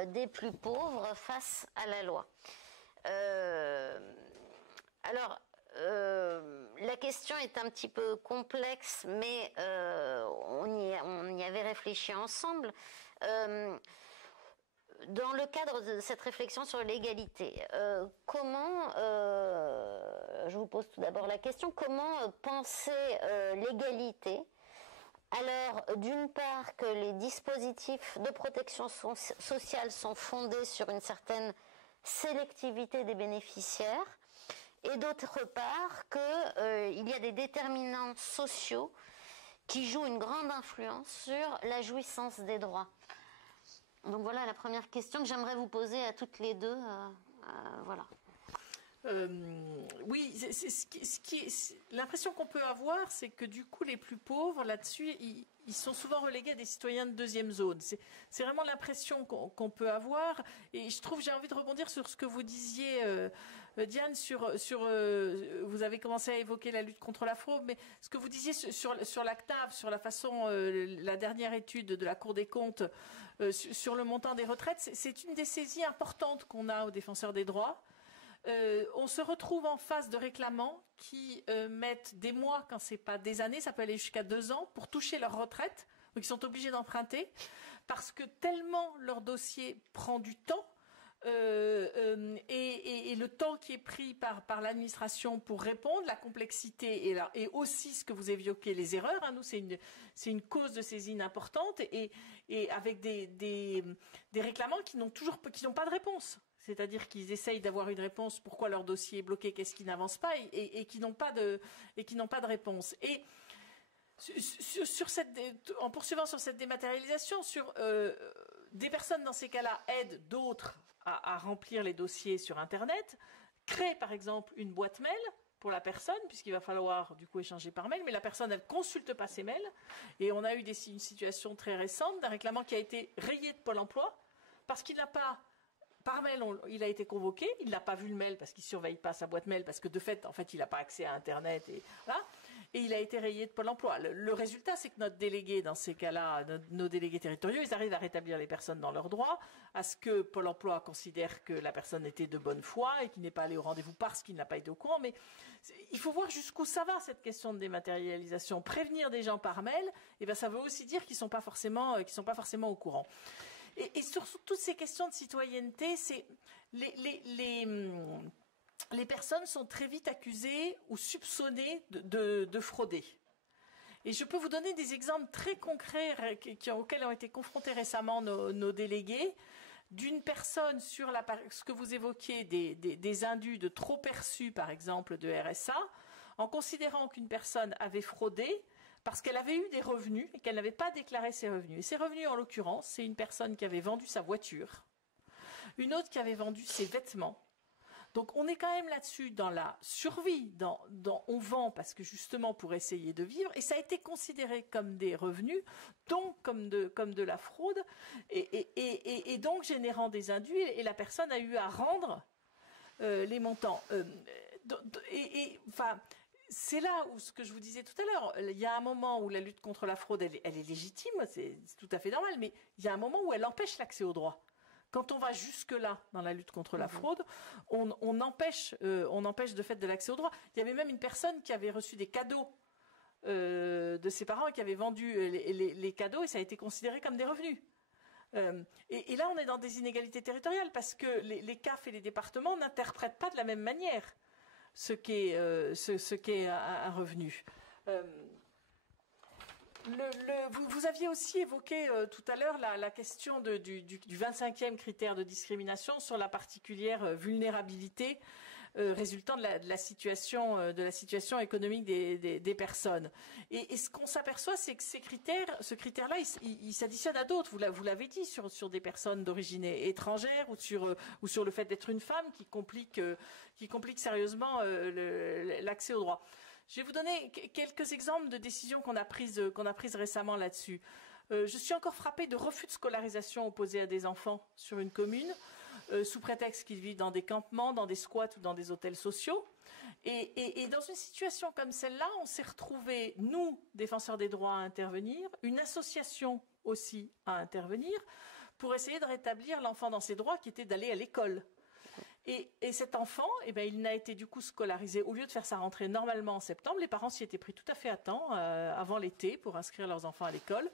des plus pauvres face à la loi. Alors, la question est un petit peu complexe, mais on y avait réfléchi ensemble. Dans le cadre de cette réflexion sur l'égalité, je vous pose tout d'abord la question, comment penser l'égalité alors, d'une part, que les dispositifs de protection sociale sont fondés sur une certaine sélectivité des bénéficiaires, et d'autre part qu'il y a des déterminants sociaux qui jouent une grande influence sur la jouissance des droits. Donc voilà la première question que j'aimerais vous poser à toutes les deux. Voilà. Oui, l'impression qu'on peut avoir, c'est que du coup, les plus pauvres, là-dessus, ils sont souvent relégués à des citoyens de deuxième zone. C'est vraiment l'impression qu'on peut avoir. Et je trouve, j'ai envie de rebondir sur ce que vous disiez, Diane, vous avez commencé à évoquer la lutte contre la fraude, mais ce que vous disiez sur la CNAV, sur la façon, la dernière étude de la Cour des comptes, sur le montant des retraites, c'est une des saisies importantes qu'on a aux défenseurs des droits. On se retrouve en face de réclamants qui mettent des mois, quand c'est pas des années, ça peut aller jusqu'à 2 ans, pour toucher leur retraite. Donc ils sont obligés d'emprunter parce que tellement leur dossier prend du temps et le temps qui est pris par l'administration pour répondre, la complexité et aussi ce que vous évoquez, les erreurs. Hein, nous, c'est une cause de saisine importante et avec des réclamants qui n'ont pas de réponse. C'est-à-dire qu'ils essayent d'avoir une réponse, pourquoi leur dossier est bloqué, qu'est-ce qui n'avance pas, et qui n'ont pas de réponse. Et en poursuivant sur cette dématérialisation, des personnes dans ces cas-là aident d'autres à remplir les dossiers sur Internet, créent par exemple une boîte mail pour la personne, puisqu'il va falloir du coup échanger par mail, mais la personne elle consulte pas ses mails, et on a eu une situation très récente d'un réclamant qui a été rayé de Pôle emploi parce qu'il n'a pas. Par mail, il a été convoqué, il n'a pas vu le mail parce qu'il ne surveille pas sa boîte mail, parce que de fait, en fait, il n'a pas accès à Internet. Et il a été rayé de Pôle emploi. Le résultat, c'est que notre délégué, dans ces cas-là, nos délégués territoriaux, ils arrivent à rétablir les personnes dans leurs droits, à ce que Pôle emploi considère que la personne était de bonne foi et qu'il n'est pas allé au rendez-vous parce qu'il n'a pas été au courant. Mais il faut voir jusqu'où ça va, cette question de dématérialisation. Prévenir des gens par mail, ça veut aussi dire qu'ils ne sont pas forcément au courant. Et sur toutes ces questions de citoyenneté, les personnes sont très vite accusées ou soupçonnées de frauder. Et je peux vous donner des exemples très concrets auxquels ont été confrontés récemment nos délégués, d'une personne sur ce que vous évoquiez, des indus de trop perçus, par exemple, de RSA, en considérant qu'une personne avait fraudé, parce qu'elle avait eu des revenus et qu'elle n'avait pas déclaré ses revenus. Et ces revenus, en l'occurrence, c'est une personne qui avait vendu sa voiture, une autre qui avait vendu ses vêtements. Donc on est quand même là-dessus dans la survie, on vend parce que justement pour essayer de vivre, et ça a été considéré comme des revenus, donc comme de la fraude, et donc générant des indus, et la personne a eu à rendre les montants. C'est là où ce que je vous disais tout à l'heure, il y a un moment où la lutte contre la fraude, elle est légitime, c'est tout à fait normal, mais il y a un moment où elle empêche l'accès aux droits. Quand on va jusque-là dans la lutte contre la fraude, on empêche de fait de l'accès aux droits. Il y avait même une personne qui avait reçu des cadeaux de ses parents et qui avaient vendu les cadeaux, et ça a été considéré comme des revenus. Et là, on est dans des inégalités territoriales parce que les CAF et les départements n'interprètent pas de la même manière ce qu'est un revenu. Vous aviez aussi évoqué tout à l'heure la question du 25e critère de discrimination sur la particulière vulnérabilité résultant de la situation économique des personnes. Et ce qu'on s'aperçoit, c'est que ce critère-là, il s'additionne à d'autres. Vous l'avez dit, sur des personnes d'origine étrangère ou sur le fait d'être une femme qui complique sérieusement l'accès au droit. Je vais vous donner quelques exemples de décisions qu'on a prises récemment là-dessus. Je suis encore frappée de refus de scolarisation opposés à des enfants sur une commune, sous prétexte qu'ils vivent dans des campements, dans des squats ou dans des hôtels sociaux. Et dans une situation comme celle-là, on s'est retrouvés, nous, défenseurs des droits, à intervenir, une association aussi à intervenir, pour essayer de rétablir l'enfant dans ses droits, qui était d'aller à l'école. Et cet enfant, il n'a été du coup scolarisé. Au lieu de faire sa rentrée normalement en septembre, les parents s'y étaient pris tout à fait à temps, avant l'été, pour inscrire leurs enfants à l'école.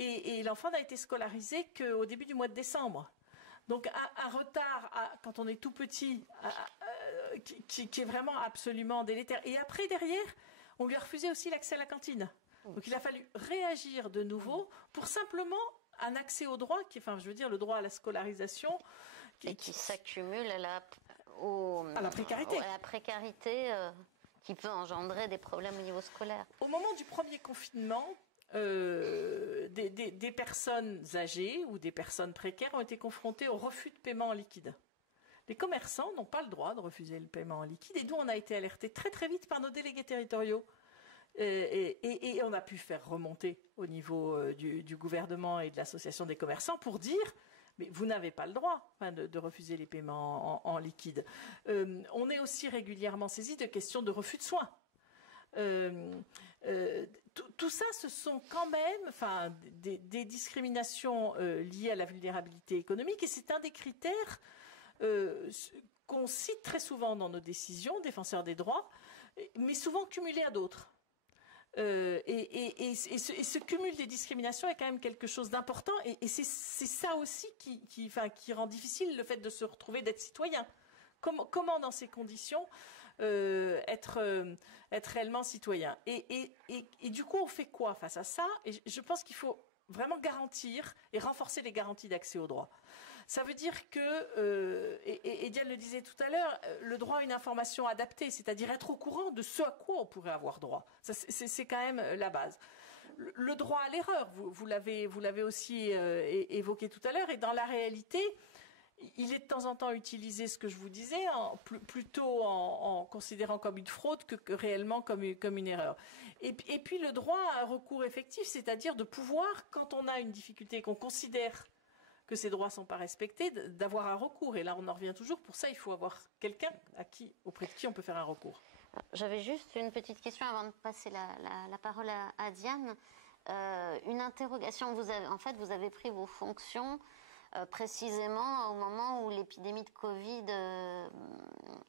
Et l'enfant n'a été scolarisé qu'au début du mois de décembre. Donc un retard, quand on est tout petit, qui est vraiment absolument délétère. Et après, derrière, on lui a refusé aussi l'accès à la cantine. Donc il a fallu réagir de nouveau pour simplement un accès au droit, le droit à la scolarisation, qui s'accumule à la précarité. À la précarité qui peut engendrer des problèmes au niveau scolaire. Au moment du premier confinement, des personnes âgées ou des personnes précaires ont été confrontées au refus de paiement en liquide. Les commerçants n'ont pas le droit de refuser le paiement en liquide, et d'où on a été alertés très très vite par nos délégués territoriaux. Et on a pu faire remonter au niveau du gouvernement et de l'association des commerçants pour dire: mais vous n'avez pas le droit de refuser les paiements en liquide. On est aussi régulièrement saisi de questions de refus de soins. Tout ça, ce sont quand même des discriminations liées à la vulnérabilité économique, et c'est un des critères qu'on cite très souvent dans nos décisions, défenseurs des droits, mais souvent cumulés à d'autres. Et ce cumul des discriminations est quand même quelque chose d'important, et c'est ça aussi qui rend difficile le fait de se retrouver, d'être citoyen. Comment dans ces conditions être réellement citoyen, et du coup on fait quoi face à ça? Et je pense qu'il faut vraiment garantir et renforcer les garanties d'accès au droit. Ça veut dire que, et Diane le disait tout à l'heure, le droit à une information adaptée, c'est-à-dire être au courant de ce à quoi on pourrait avoir droit. C'est quand même la base. Le droit à l'erreur, vous l'avez aussi évoqué tout à l'heure, et dans la réalité, il est de temps en temps utilisé, ce que je vous disais, plutôt en considérant comme une fraude que réellement comme une erreur. Et puis le droit à un recours effectif, c'est-à-dire de pouvoir, quand on a une difficulté, qu'on considère que ces droits ne sont pas respectés, d'avoir un recours. Et là, on en revient toujours. Pour ça, il faut avoir quelqu'un auprès de qui on peut faire un recours. J'avais juste une petite question avant de passer la parole à Diane. Une interrogation. Vous avez pris vos fonctions précisément au moment où l'épidémie de Covid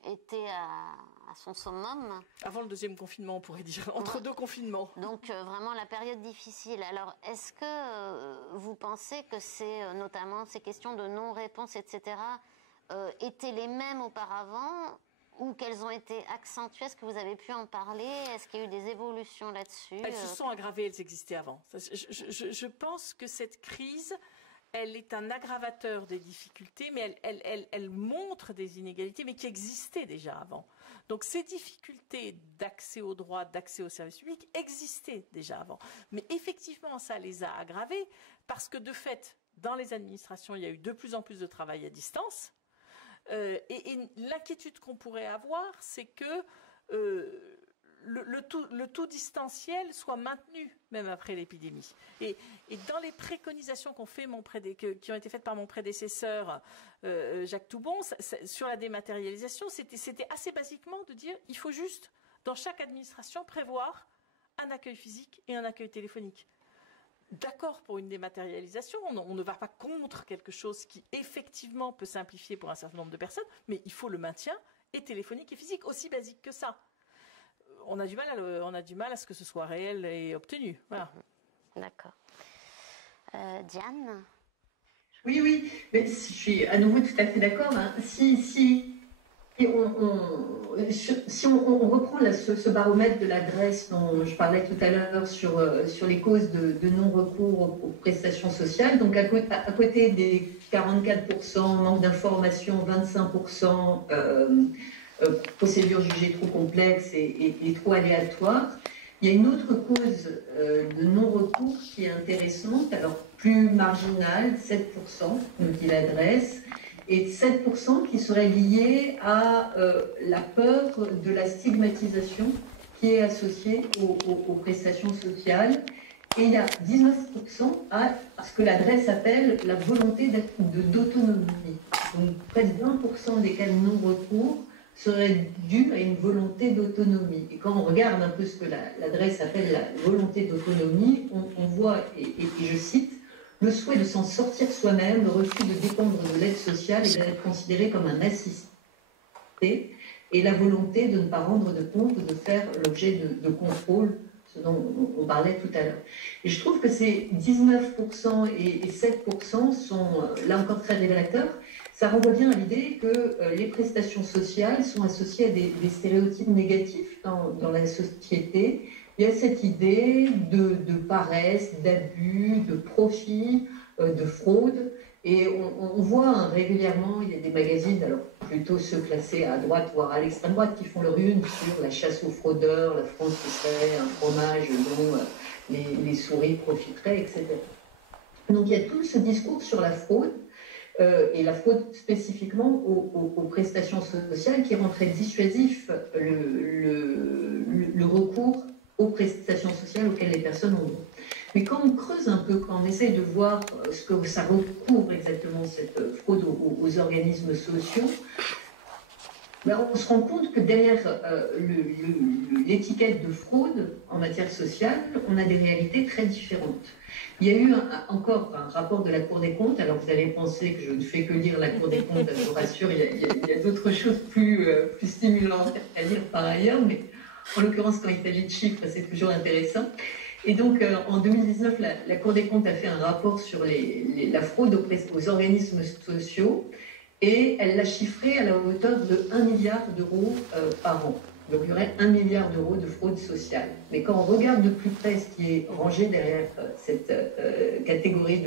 était à son summum. Avant le deuxième confinement, on pourrait dire, entre deux confinements. Donc vraiment la période difficile. Alors est-ce que vous pensez que c'est notamment ces questions de non-réponse, etc., étaient les mêmes auparavant, ou qu'elles ont été accentuées? Est-ce que vous avez pu en parler? Est-ce qu'il y a eu des évolutions là-dessus? Elles se sont aggravées, elles existaient avant. Je pense que cette crise, elle est un aggravateur des difficultés, mais elle montre des inégalités, mais qui existaient déjà avant. Donc ces difficultés d'accès aux droits, d'accès aux services publics existaient déjà avant. Mais effectivement, ça les a aggravées, parce que de fait, dans les administrations, il y a eu de plus en plus de travail à distance. Et l'inquiétude qu'on pourrait avoir, c'est que le tout distanciel soit maintenu même après l'épidémie. Et dans les préconisations qui ont été faites par mon prédécesseur Jacques Toubon sur la dématérialisation, c'était assez basiquement de dire: il faut juste, dans chaque administration, prévoir un accueil physique et un accueil téléphonique. D'accord pour une dématérialisation, on ne va pas contre quelque chose qui effectivement peut simplifier pour un certain nombre de personnes, mais il faut le maintien, et téléphonique et physique, aussi basique que ça. on a du mal à ce que ce soit réel et obtenu. Voilà. D'accord. Diane? Oui, mais je suis à nouveau tout à fait d'accord. Hein. Si on reprend ce baromètre de l'adresse dont je parlais tout à l'heure sur les causes de non-recours aux prestations sociales, donc à côté des 44% manque d'information, 25% procédures jugées trop complexes et trop aléatoires, il y a une autre cause de non-recours qui est intéressante, alors plus marginale, 7%, nous dit l'adresse, et 7% qui serait liée à la peur de la stigmatisation qui est associée aux prestations sociales. Et il y a 19% à ce que l'adresse appelle la volonté d'autonomie. Donc près de 20% des cas de non-recours serait dû à une volonté d'autonomie. Et quand on regarde un peu ce que l'adresse appelle la volonté d'autonomie, on voit, et je cite, le souhait de s'en sortir soi-même, le refus de dépendre de l'aide sociale et d'être considéré comme un assisté, et la volonté de ne pas rendre de compte ou de faire l'objet de contrôle, ce dont on parlait tout à l'heure. Et je trouve que ces 19% et 7% sont là encore très révélateurs. Ça renvoie bien à l'idée que les prestations sociales sont associées à des stéréotypes négatifs dans la société. Il y a cette idée de paresse, d'abus, de profit, de fraude. Et on voit régulièrement, il y a des magazines, alors plutôt ceux classés à droite, voire à l'extrême droite, qui font leur une sur la chasse aux fraudeurs, la France qui serait un fromage dont les souris profiteraient, etc. Donc il y a tout ce discours sur la fraude, et la fraude spécifiquement aux prestations sociales qui rendrait dissuasif le recours aux prestations sociales auxquelles les personnes ont droit. Mais quand on creuse un peu, quand on essaye de voir ce que ça recouvre exactement, cette fraude aux organismes sociaux, ben on se rend compte que derrière l'étiquette de fraude en matière sociale, on a des réalités très différentes. Il y a eu encore un rapport de la Cour des comptes. Alors vous allez penser que je ne fais que lire la Cour des comptes, je vous rassure, il y a d'autres choses plus stimulantes à lire par ailleurs, mais en l'occurrence, quand il s'agit de chiffres, c'est toujours intéressant. Et donc, en 2019, la Cour des comptes a fait un rapport sur la fraude aux organismes sociaux et elle l'a chiffré à la hauteur de 1 milliard d'euros par an. Donc, il y aurait 1 milliard d'euros de fraude sociale. Mais quand on regarde de plus près ce qui est rangé derrière cette catégorie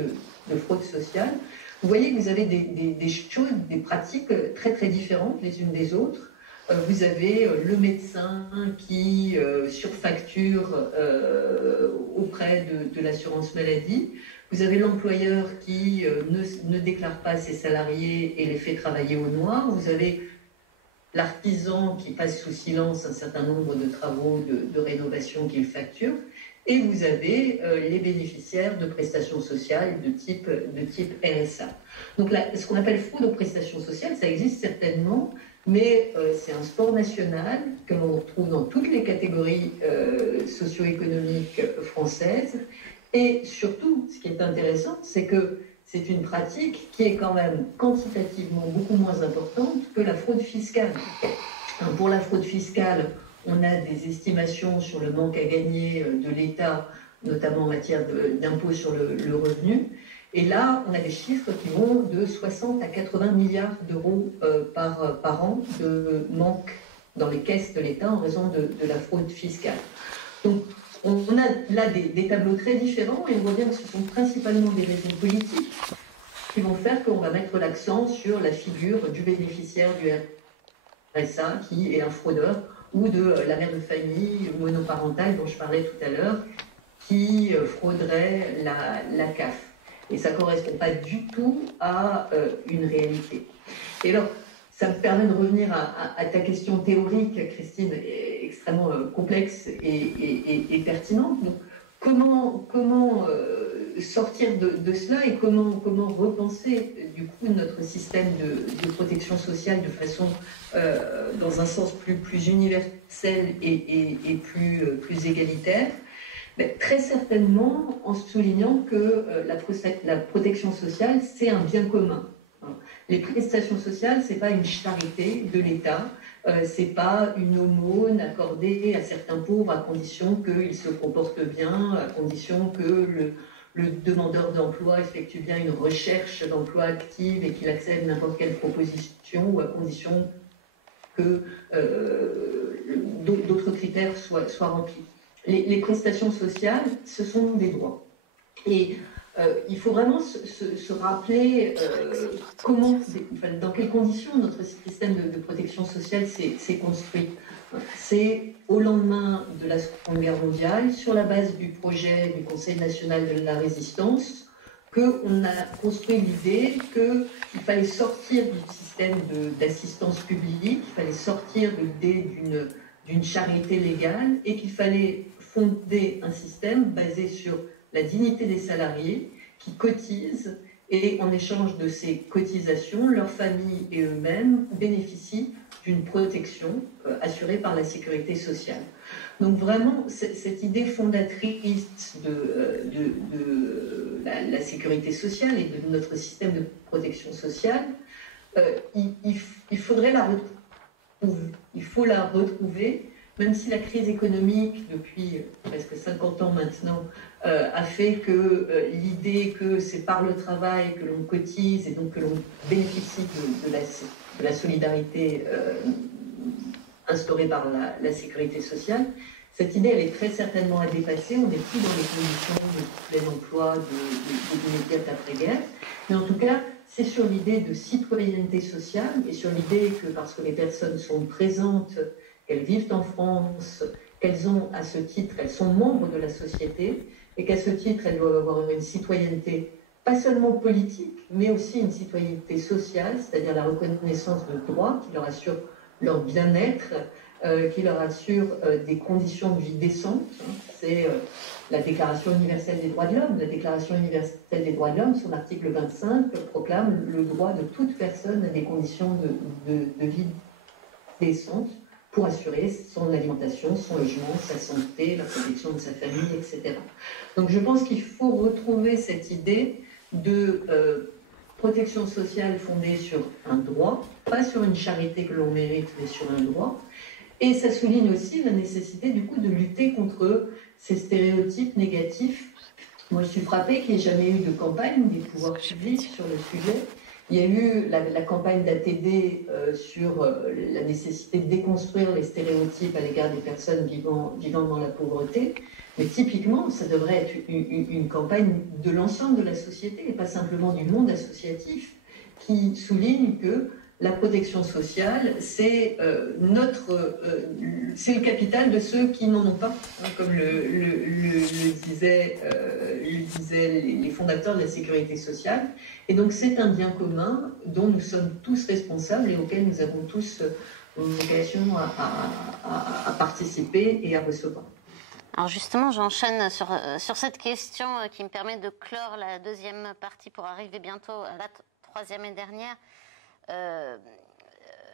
de fraude sociale, vous voyez que vous avez des choses, des pratiques très, très différentes les unes des autres. Vous avez le médecin qui surfacture auprès de l'assurance maladie. Vous avez l'employeur qui ne déclare pas ses salariés et les fait travailler au noir. Vous avez l'artisan qui passe sous silence un certain nombre de travaux de rénovation qu'il facture. Et vous avez les bénéficiaires de prestations sociales de type RSA. Donc là, ce qu'on appelle fraude aux prestations sociales, ça existe certainement, mais c'est un sport national que l'on retrouve dans toutes les catégories socio-économiques françaises. Et surtout, ce qui est intéressant, c'est que c'est une pratique qui est quand même quantitativement beaucoup moins importante que la fraude fiscale. Pour la fraude fiscale, on a des estimations sur le manque à gagner de l'État, notamment en matière d'impôt sur le revenu. Et là, on a des chiffres qui vont de 60 à 80 milliards d'euros par an de manque dans les caisses de l'État en raison de la fraude fiscale. Donc, on a là des tableaux très différents et on voit bien que ce sont principalement des raisons politiques qui vont faire qu'on va mettre l'accent sur la figure du bénéficiaire du RSA qui est un fraudeur, ou de la mère de famille monoparentale dont je parlais tout à l'heure, qui frauderait la CAF. Et ça ne correspond pas du tout à une réalité. Et alors, ça me permet de revenir à ta question théorique, Christine, extrêmement complexe et pertinente. Donc, comment sortir de cela et comment repenser du coup notre système de protection sociale de façon dans un sens plus universel et plus égalitaire? Très certainement en soulignant que la protection sociale, c'est un bien commun. Les prestations sociales, c'est pas une charité de l'État, c'est pas une aumône accordée à certains pauvres à condition qu'ils se comportent bien, à condition que le demandeur d'emploi effectue bien une recherche d'emploi active et qu'il accède à n'importe quelle proposition, ou à condition que d'autres critères soient remplis. Les prestations sociales, ce sont des droits. Et il faut vraiment se rappeler dans quelles conditions notre système de protection sociale s'est construit. C'est au lendemain de la Seconde Guerre mondiale, sur la base du projet du Conseil national de la résistance, qu'on a construit l'idée qu'il fallait sortir du système d'assistance publique, il fallait sortir de l'idée d'une charité légale et qu'il fallait fonder un système basé sur la dignité des salariés qui cotisent et en échange de ces cotisations, leurs familles et eux-mêmes bénéficient d'une protection assurée par la sécurité sociale. Donc vraiment, cette idée fondatrice de la sécurité sociale et de notre système de protection sociale, il faudrait la retrouver. Il faut la retrouver, même si la crise économique, depuis presque 50 ans maintenant, a fait que l'idée que c'est par le travail que l'on cotise et donc que l'on bénéficie de la solidarité instaurée par la sécurité sociale, cette idée, elle est très certainement à dépasser. On n'est plus dans les conditions de plein emploi, de dignité d'après-guerre. Mais en tout cas, c'est sur l'idée de citoyenneté sociale et sur l'idée que parce que les personnes sont présentes, qu'elles vivent en France, qu'elles ont à ce titre, elles sont membres de la société et qu'à ce titre, elles doivent avoir une citoyenneté pas seulement politique, mais aussi une citoyenneté sociale, c'est-à-dire la reconnaissance de droits qui leur assurent leur bien-être, qui leur assure des conditions de vie décentes. C'est la Déclaration universelle des droits de l'homme. La Déclaration universelle des droits de l'homme, son article 25, proclame le droit de toute personne à des conditions de vie décentes pour assurer son alimentation, son logement, sa santé, la protection de sa famille, etc. Donc je pense qu'il faut retrouver cette idée de protection sociale fondée sur un droit, pas sur une charité que l'on mérite, mais sur un droit. Et ça souligne aussi la nécessité du coup de lutter contre ces stéréotypes négatifs. Moi je suis frappée qu'il n'y ait jamais eu de campagne des pouvoirs publics sur le sujet. Il y a eu la campagne d'ATD sur la nécessité de déconstruire les stéréotypes à l'égard des personnes vivant dans la pauvreté. Mais typiquement, ça devrait être une campagne de l'ensemble de la société et pas simplement du monde associatif qui souligne que la protection sociale, c'est c'est le capital de ceux qui n'en ont pas, hein, comme le disaient les fondateurs de la sécurité sociale. Et donc c'est un bien commun dont nous sommes tous responsables et auquel nous avons tous vocation à participer et à recevoir. Alors justement, j'enchaîne sur cette question qui me permet de clore la deuxième partie pour arriver bientôt à la troisième et dernière.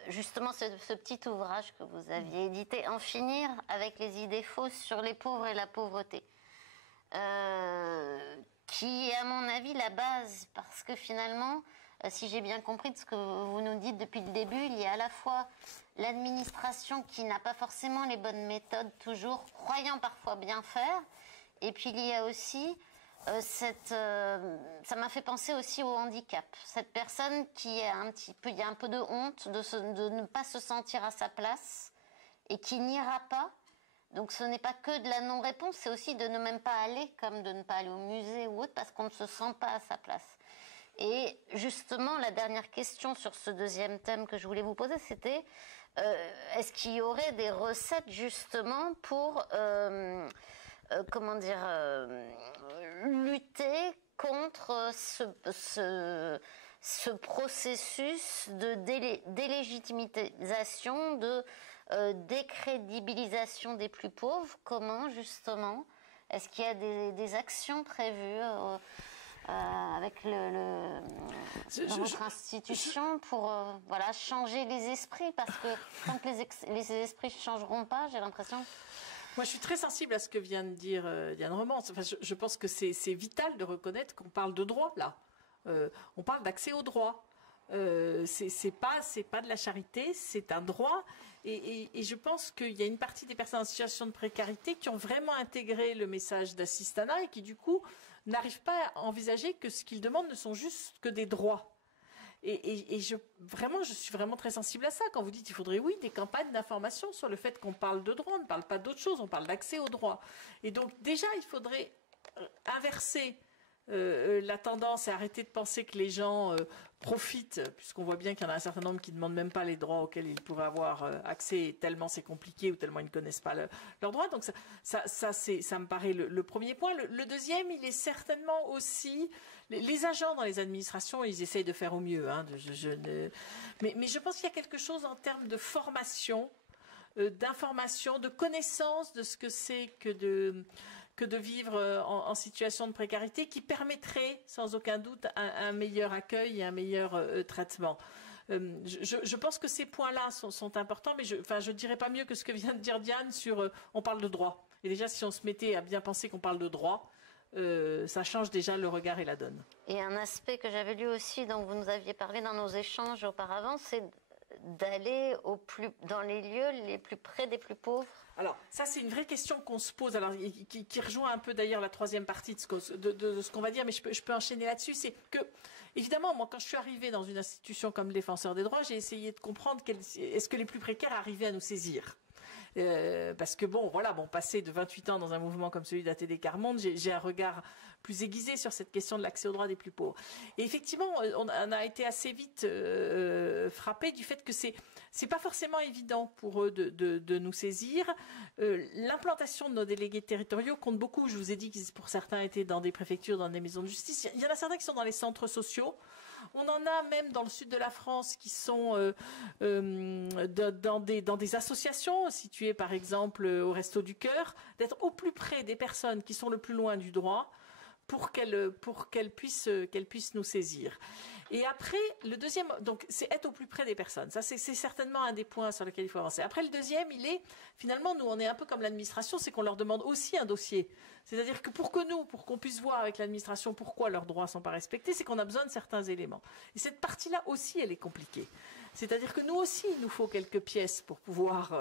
Justement ce petit ouvrage que vous aviez édité, En finir avec les idées fausses sur les pauvres et la pauvreté, qui est à mon avis la base, parce que finalement, si j'ai bien compris de ce que vous nous dites depuis le début, il y a à la fois l'administration qui n'a pas forcément les bonnes méthodes toujours, croyant parfois bien faire, et puis il y a aussi ça m'a fait penser aussi au handicap. Cette personne qui a il y a un peu de honte de ne pas se sentir à sa place et qui n'ira pas. Donc ce n'est pas que de la non-réponse, c'est aussi de ne même pas aller, comme de ne pas aller au musée ou autre, parce qu'on ne se sent pas à sa place. Et justement, la dernière question sur ce deuxième thème que je voulais vous poser, c'était est-ce qu'il y aurait des recettes justement pour lutter contre ce processus de délégitimisation, de décrédibilisation des plus pauvres? Comment justement? Est-ce qu'il y a des actions prévues avec votre institution pour changer les esprits? Parce que tant que les esprits ne changeront pas, j'ai l'impression... Moi, je suis très sensible à ce que vient de dire Diane Romans. Enfin, je pense que c'est vital de reconnaître qu'on parle de droit, là. On parle d'accès au droit. C'est pas de la charité, c'est un droit. Et je pense qu'il y a une partie des personnes en situation de précarité qui ont vraiment intégré le message d'assistanat et qui, du coup, n'arrivent pas à envisager que ce qu'ils demandent ne sont juste que des droits. Et je suis vraiment très sensible à ça. Quand vous dites qu'il faudrait, oui, des campagnes d'information sur le fait qu'on parle de droits, on ne parle pas d'autre chose, on parle d'accès aux droits. Et donc, déjà, il faudrait inverser la tendance et arrêter de penser que les gens profitent, puisqu'on voit bien qu'il y en a un certain nombre qui ne demandent même pas les droits auxquels ils pourraient avoir accès, tellement c'est compliqué ou tellement ils ne connaissent pas leurs droits. Donc ça me paraît le premier point. Le deuxième, il est certainement aussi... Les agents dans les administrations, ils essayent de faire au mieux. Hein, mais je pense qu'il y a quelque chose en termes de formation, d'information, de connaissance de ce que c'est que de vivre en situation de précarité, qui permettrait sans aucun doute un meilleur accueil et un meilleur traitement. Je pense que ces points-là sont importants, mais je ne dirais pas mieux que ce que vient de dire Diane sur on parle de droit. Et déjà, si on se mettait à bien penser qu'on parle de droit, ça change déjà le regard et la donne. Et un aspect que j'avais lu aussi, dont vous nous aviez parlé dans nos échanges auparavant, c'est d'aller dans les lieux les plus près des plus pauvres. Alors, ça, c'est une vraie question qu'on se pose, alors, qui rejoint un peu d'ailleurs la troisième partie de ce qu'on va dire, mais je peux enchaîner là-dessus. C'est que, évidemment, moi, quand je suis arrivée dans une institution comme le Défenseur des droits, j'ai essayé de comprendre est-ce que les plus précaires arrivaient à nous saisir. Parce que passer de 28 ans dans un mouvement comme celui d'ATD Quart Monde, j'ai un regard plus aiguisé sur cette question de l'accès aux droits des plus pauvres. Et effectivement, on a été assez vite frappé du fait que c'est pas forcément évident pour eux de nous saisir. L'implantation de nos délégués territoriaux compte beaucoup. Je vous ai dit qu'ils, pour certains, étaient dans des préfectures, dans des maisons de justice. Il y en a certains qui sont dans les centres sociaux. On en a même dans le sud de la France qui sont dans des associations situées par exemple au Resto du Cœur, d'être au plus près des personnes qui sont le plus loin du droit pour qu'elles puissent nous saisir. Et après, le deuxième, donc c'est être au plus près des personnes. Ça, c'est certainement un des points sur lesquels il faut avancer. Après, le deuxième, finalement, nous, on est un peu comme l'administration, c'est qu'on leur demande aussi un dossier. C'est-à-dire que pour qu'on puisse voir avec l'administration pourquoi leurs droits ne sont pas respectés, c'est qu'on a besoin de certains éléments. Et cette partie-là aussi, elle est compliquée. C'est-à-dire que nous aussi, il nous faut quelques pièces pour pouvoir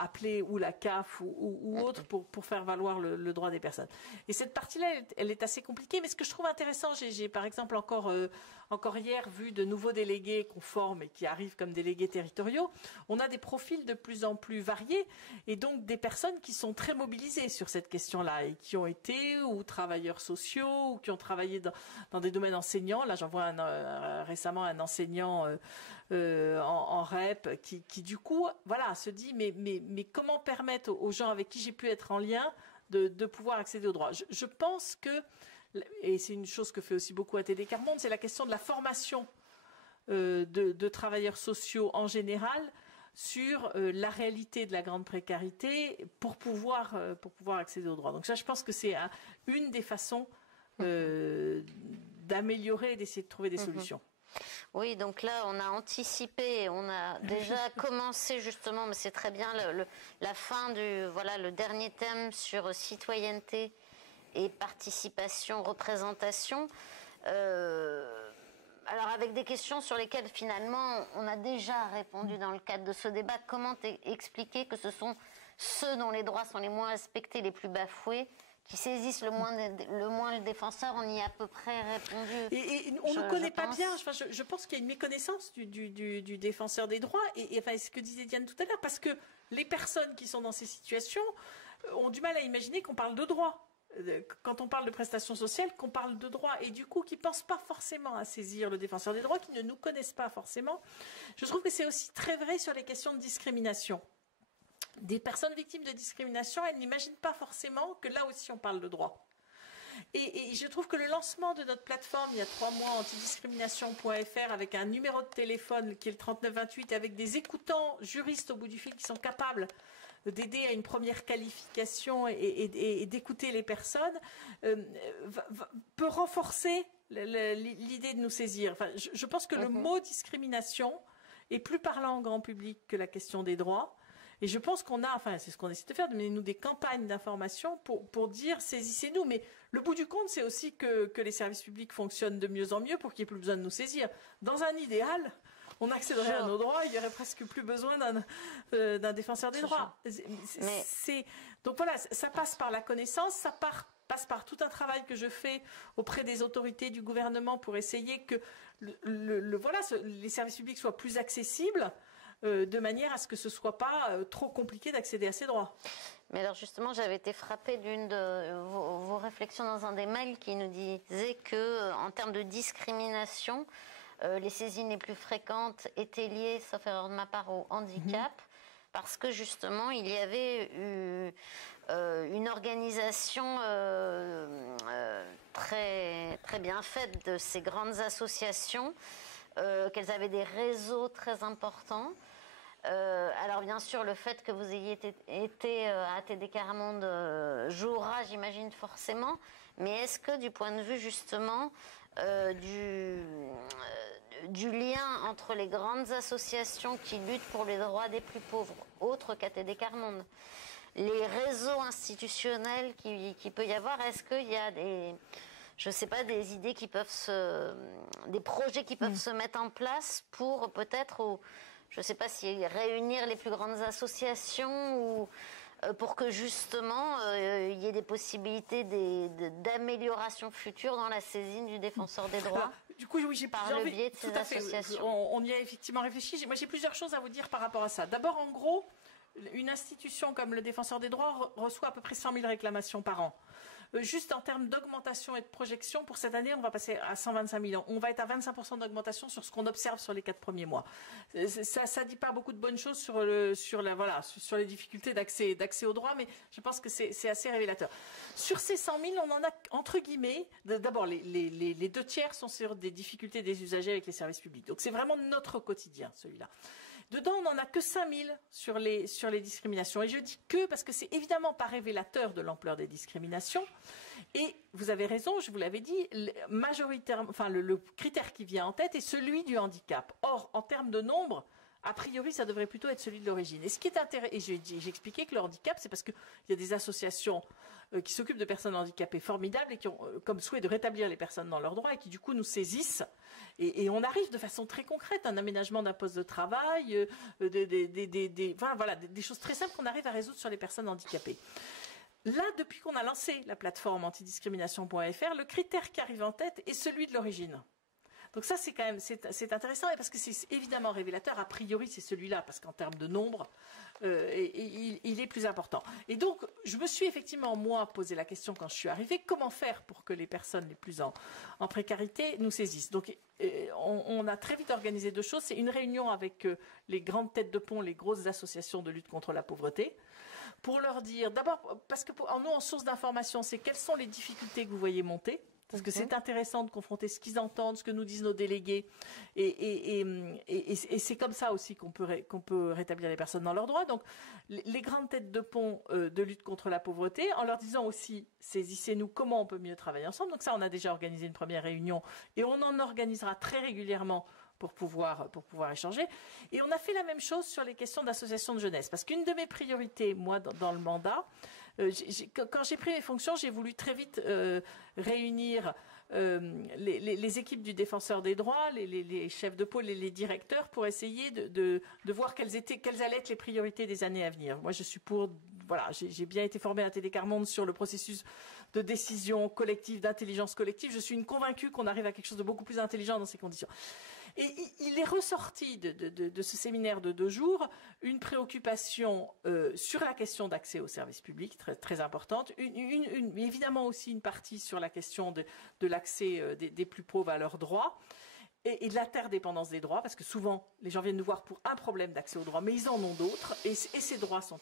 appeler ou la CAF ou autre pour faire valoir le droit des personnes. Et cette partie-là, elle est assez compliquée. Mais ce que je trouve intéressant, j'ai par exemple encore hier vu de nouveaux délégués qu'on forme et qui arrivent comme délégués territoriaux. On a des profils de plus en plus variés et donc des personnes qui sont très mobilisées sur cette question-là et qui ont été ou travailleurs sociaux ou qui ont travaillé dans des domaines enseignants. Là, j'en vois récemment un enseignant en REP qui du coup se dit mais comment permettre aux gens avec qui j'ai pu être en lien de pouvoir accéder aux droits. Je pense que, et c'est une chose que fait aussi beaucoup ATD Quart Monde, c'est la question de la formation de travailleurs sociaux en général sur la réalité de la grande précarité pour pouvoir accéder aux droits. Donc ça, je pense que c'est une des façons d'améliorer et d'essayer de trouver des solutions. Oui, donc là, on a anticipé, on a déjà commencé justement, mais c'est très bien, la fin le dernier thème sur citoyenneté et participation, représentation. Alors avec des questions sur lesquelles finalement on a déjà répondu dans le cadre de ce débat. Comment expliquer que ce sont ceux dont les droits sont les moins respectés, les plus bafoués, qui saisissent le moins le défenseur? On y a à peu près répondu. Et on ne connaît pas bien. Je pense qu'il y a une méconnaissance du défenseur des droits. Et ce que disait Diane tout à l'heure, parce que les personnes qui sont dans ces situations ont du mal à imaginer qu'on parle de droits. Quand on parle de prestations sociales, qu'on parle de droits, et du coup qui ne pensent pas forcément à saisir le défenseur des droits, qui ne nous connaissent pas forcément. Je trouve que c'est aussi très vrai sur les questions de discrimination. Des personnes victimes de discrimination, elles n'imaginent pas forcément que là aussi on parle de droits. Et je trouve que le lancement de notre plateforme il y a 3 mois, antidiscrimination.fr, avec un numéro de téléphone qui est le 3928, avec des écoutants juristes au bout du fil qui sont capables d'aider à une première qualification et d'écouter les personnes, peut renforcer l'idée de nous saisir. Enfin, je pense que le mot discrimination est plus parlant en grand public que la question des droits. Et je pense qu'on a, enfin c'est ce qu'on essaie de faire, de mener nous des campagnes d'information pour dire saisissez-nous. Mais le bout du compte, c'est aussi que les services publics fonctionnent de mieux en mieux pour qu'il n'y ait plus besoin de nous saisir. Dans un idéal, on accéderait à nos droits, il n'y aurait presque plus besoin d'un défenseur des droits. Donc voilà, ça passe par la connaissance, ça passe par tout un travail que je fais auprès des autorités du gouvernement pour essayer que les services publics soient plus accessibles de manière à ce que ce ne soit pas trop compliqué d'accéder à ces droits. Mais alors justement, j'avais été frappée d'une de vos réflexions dans un des mails qui nous disait que, en termes de discrimination, les saisines les plus fréquentes étaient liées, sauf erreur de ma part, au handicap, parce que justement, il y avait eu une organisation très, très bien faite de ces grandes associations, qu'elles avaient des réseaux très importants. Alors bien sûr, le fait que vous ayez été à TD Carmonde jouera, j'imagine, forcément, mais est-ce que du point de vue justement du lien entre les grandes associations qui luttent pour les droits des plus pauvres, autres qu'à TD Carmonde, les réseaux institutionnels qui peut y avoir, est-ce qu'il y a des idées qui peuvent des projets qui peuvent se mettre en place pour peut-être, je ne sais pas si réunir les plus grandes associations ou pour que justement il y ait des possibilités d'amélioration future dans la saisine du défenseur des droits. Alors, du coup, oui, j'ai par le biais de ces associations. On y a effectivement réfléchi. Moi, j'ai plusieurs choses à vous dire par rapport à ça. D'abord, en gros, une institution comme le défenseur des droits reçoit à peu près 100 000 réclamations par an. Juste en termes d'augmentation et de projection, pour cette année, on va passer à 125 millions. On va être à 25% d'augmentation sur ce qu'on observe sur les 4 premiers mois. Ça dit pas beaucoup de bonnes choses sur les difficultés d'accès aux droits, mais je pense que c'est assez révélateur. Sur ces 100 000, on en a, entre guillemets, d'abord, les 2 tiers sont sur des difficultés des usagers avec les services publics. Donc c'est vraiment notre quotidien, celui-là. Dedans, on n'en a que 5 000 sur les discriminations. Et je dis que parce que c'est évidemment pas révélateur de l'ampleur des discriminations. Et vous avez raison, je vous l'avais dit, majoritairement, enfin, le critère qui vient en tête est celui du handicap. Or, en termes de nombre, a priori, ça devrait plutôt être celui de l'origine. Et ce qui est intéressant, et j'ai expliqué que le handicap, c'est parce qu'il y a des associations qui s'occupent de personnes handicapées formidables et qui ont comme souhait de rétablir les personnes dans leurs droits et qui du coup nous saisissent. Et on arrive de façon très concrète, un aménagement d'un poste de travail, des choses très simples qu'on arrive à résoudre sur les personnes handicapées. Là, depuis qu'on a lancé la plateforme antidiscrimination.fr, le critère qui arrive en tête est celui de l'origine. Donc ça, c'est quand même c'est intéressant et parce que c'est évidemment révélateur. A priori, c'est celui-là parce qu'en termes de nombre, il est plus important. Et donc, je me suis effectivement moi posé la question quand je suis arrivée comment faire pour que les personnes les plus en précarité nous saisissent. Donc, on a très vite organisé 2 choses. C'est une réunion avec les grandes têtes de pont, les grosses associations de lutte contre la pauvreté, pour leur dire d'abord parce que nous en source d'information, c'est quelles sont les difficultés que vous voyez monter. Parce que c'est intéressant de confronter ce qu'ils entendent, ce que nous disent nos délégués. Et c'est comme ça aussi qu'on peut rétablir les personnes dans leurs droits. Donc, les grandes têtes de pont de lutte contre la pauvreté, en leur disant aussi, saisissez-nous comment on peut mieux travailler ensemble. Donc ça, on a déjà organisé une première réunion et on en organisera très régulièrement pour pouvoir échanger. Et on a fait la même chose sur les questions d'associations de jeunesse. Parce qu'une de mes priorités, moi, dans le mandat, quand j'ai pris mes fonctions, j'ai voulu très vite réunir les équipes du défenseur des droits, les chefs de pôle et les directeurs pour essayer de voir quelles allaient être les priorités des années à venir. Moi, je suis j'ai bien été formée à TD Carmonde sur le processus de décision collective, d'intelligence collective. Je suis une convaincue qu'on arrive à quelque chose de beaucoup plus intelligent dans ces conditions. Et il est ressorti de ce séminaire de 2 jours une préoccupation sur la question d'accès aux services publics, très, très importante, évidemment aussi une partie sur la question de l'accès des plus pauvres à leurs droits, et de l'interdépendance des droits, parce que souvent les gens viennent nous voir pour un problème d'accès aux droits, mais ils en ont d'autres, et ces droits sont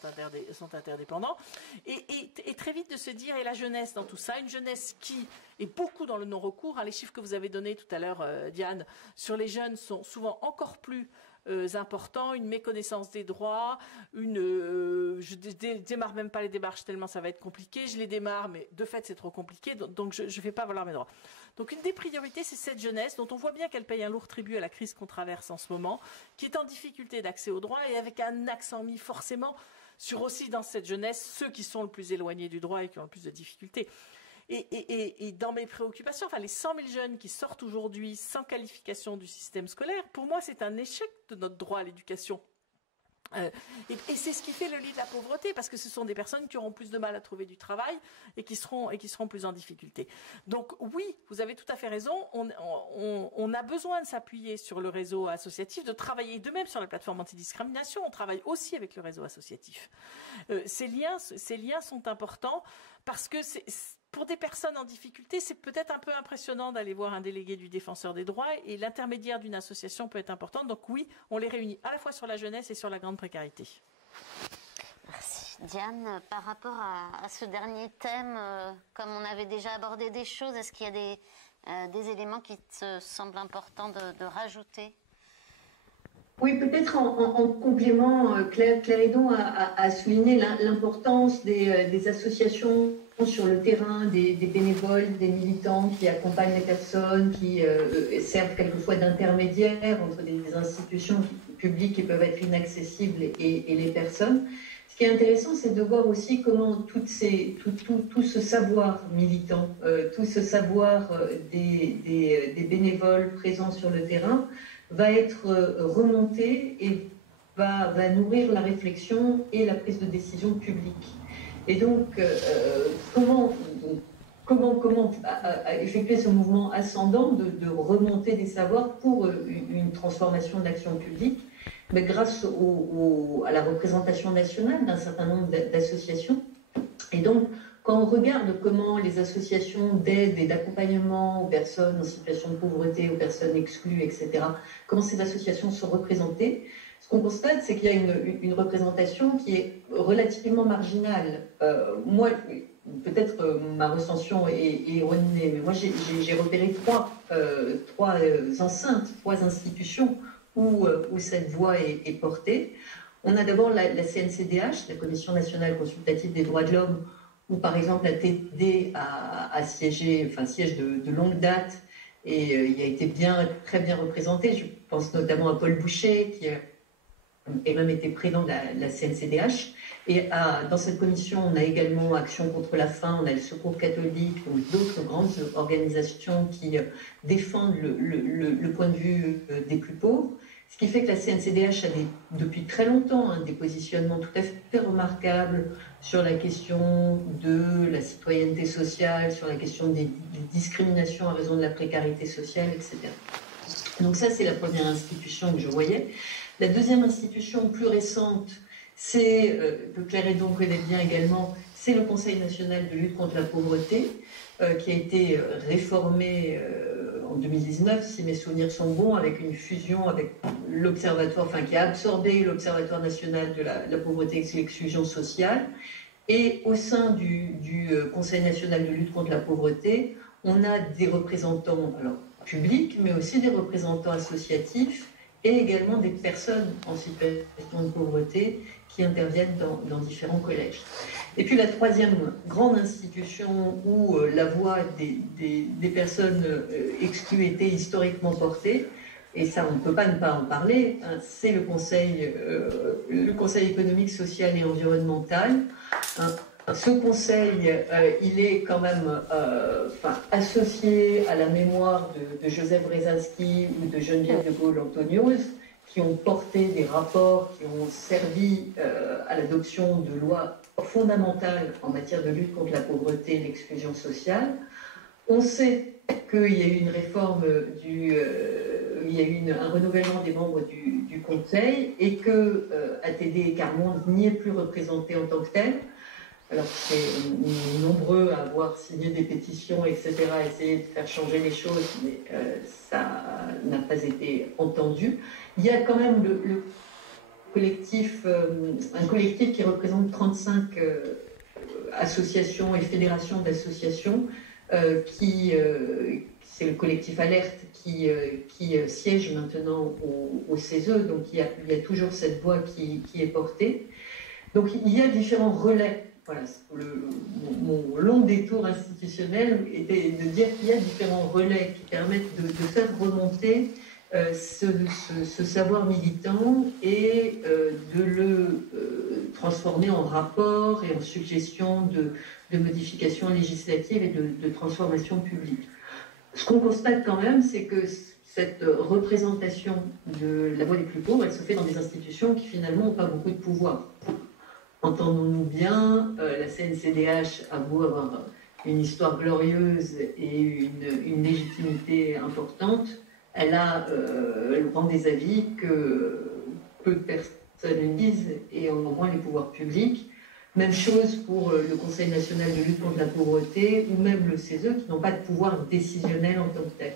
interdépendants, et très vite de se dire, et la jeunesse dans tout ça, une jeunesse qui est beaucoup dans le non-recours, les chiffres que vous avez donnés tout à l'heure, Diane, sur les jeunes sont souvent encore plus importants, une méconnaissance des droits, je démarre même pas les démarches tellement ça va être compliqué, je les démarre mais de fait c'est trop compliqué, donc je ne fais pas valoir mes droits. Donc une des priorités, c'est cette jeunesse dont on voit bien qu'elle paye un lourd tribut à la crise qu'on traverse en ce moment, qui est en difficulté d'accès aux droits et avec un accent mis forcément sur aussi dans cette jeunesse ceux qui sont le plus éloignés du droit et qui ont le plus de difficultés. Et dans mes préoccupations, enfin les 100 000 jeunes qui sortent aujourd'hui sans qualification du système scolaire, pour moi c'est un échec de notre droit à l'éducation. Et c'est ce qui fait le lit de la pauvreté, parce que ce sont des personnes qui auront plus de mal à trouver du travail et qui seront plus en difficulté. Donc oui, vous avez tout à fait raison, on a besoin de s'appuyer sur le réseau associatif, de travailler de même sur la plateforme antidiscrimination, on travaille aussi avec le réseau associatif. Ces liens sont importants parce que pour des personnes en difficulté, c'est peut-être un peu impressionnant d'aller voir un délégué du défenseur des droits et l'intermédiaire d'une association peut être important. Donc oui, on les réunit à la fois sur la jeunesse et sur la grande précarité. Merci. Diane, par rapport à ce dernier thème, comme on avait déjà abordé des choses, est-ce qu'il y a des éléments qui te semblent importants de rajouter ? Oui, peut-être en complément, Claire Hédon a souligné l'importance des associations sur le terrain, des bénévoles, des militants qui accompagnent les personnes, qui servent quelquefois d'intermédiaires entre des institutions publiques qui peuvent être inaccessibles et les personnes. Ce qui est intéressant, c'est de voir aussi comment tout ce savoir militant, tout ce savoir des bénévoles présents sur le terrain va être remonté et va nourrir la réflexion et la prise de décision publique. Et donc, comment effectuer ce mouvement ascendant de remonter des savoirs pour une transformation de l'action publique, mais grâce à la représentation nationale d'un certain nombre d'associations. Et donc, quand on regarde comment les associations d'aide et d'accompagnement aux personnes en situation de pauvreté, aux personnes exclues, etc., comment ces associations sont représentées, ce qu'on constate, c'est qu'il y a une représentation qui est relativement marginale. Moi, peut-être ma recension est erronée, mais moi j'ai repéré trois enceintes, trois institutions où cette voix est portée. On a d'abord la CNCDH, la Commission nationale consultative des droits de l'homme, où par exemple la TD siège de longue date et il a été très bien représenté. Je pense notamment à Paul Boucher qui a même été président de la CNCDH. Et dans cette commission, on a également Action contre la faim, on a le Secours catholique, donc d'autres grandes organisations qui défendent le point de vue des plus pauvres. Ce qui fait que la CNCDH a depuis très longtemps des positionnements tout à fait remarquables sur la question de la citoyenneté sociale, sur la question des discriminations à raison de la précarité sociale, etc. Donc ça, c'est la première institution que je voyais. La deuxième institution plus récente, c'est, que Claire Hédon connaît bien également, c'est le Conseil national de lutte contre la pauvreté, qui a été réformé en 2019, si mes souvenirs sont bons, avec une fusion avec l'Observatoire, qui a absorbé l'Observatoire national de la pauvreté et de l'exclusion sociale. Et au sein du Conseil national de lutte contre la pauvreté, on a des représentants publics, mais aussi des représentants associatifs et également des personnes en situation de pauvreté qui interviennent dans différents collèges. Et puis la troisième grande institution où la voix des personnes exclues était historiquement portée, et ça on ne peut pas ne pas en parler, c'est le Conseil économique, social et environnemental. Ce conseil, il est quand même associé à la mémoire de Joseph Brzezinski ou de Geneviève de Gaulle-Anthonioz, qui ont porté des rapports, qui ont servi à l'adoption de lois fondamentales en matière de lutte contre la pauvreté et l'exclusion sociale. On sait qu'il y a eu une réforme, il y a eu un renouvellement des membres du Conseil et que ATD et Carmonde n'y est plus représenté en tant que tel. Alors c'est nombreux à avoir signé des pétitions, etc., à essayer de faire changer les choses, mais ça n'a pas été entendu. Il y a quand même le collectif, un collectif qui représente 35 associations et fédérations d'associations c'est le collectif Alerte qui siège maintenant au CESE, donc il y a toujours cette voix qui est portée. Donc il y a différents relais. Voilà, mon long détour institutionnel était de dire qu'il y a différents relais qui permettent de faire remonter ce savoir militant et de le transformer en rapport et en suggestion de modifications législatives et de transformation publique. Ce qu'on constate quand même, c'est que cette représentation de la voix des plus pauvres, elle se fait dans des institutions qui finalement n'ont pas beaucoup de pouvoir. Entendons-nous bien, la CNCDH a beau avoir une histoire glorieuse et une légitimité importante, elle rend des avis que peu de personnes lisent et au moins les pouvoirs publics. Même chose pour le Conseil national de lutte contre la pauvreté ou même le CESE qui n'ont pas de pouvoir décisionnel en tant que tel.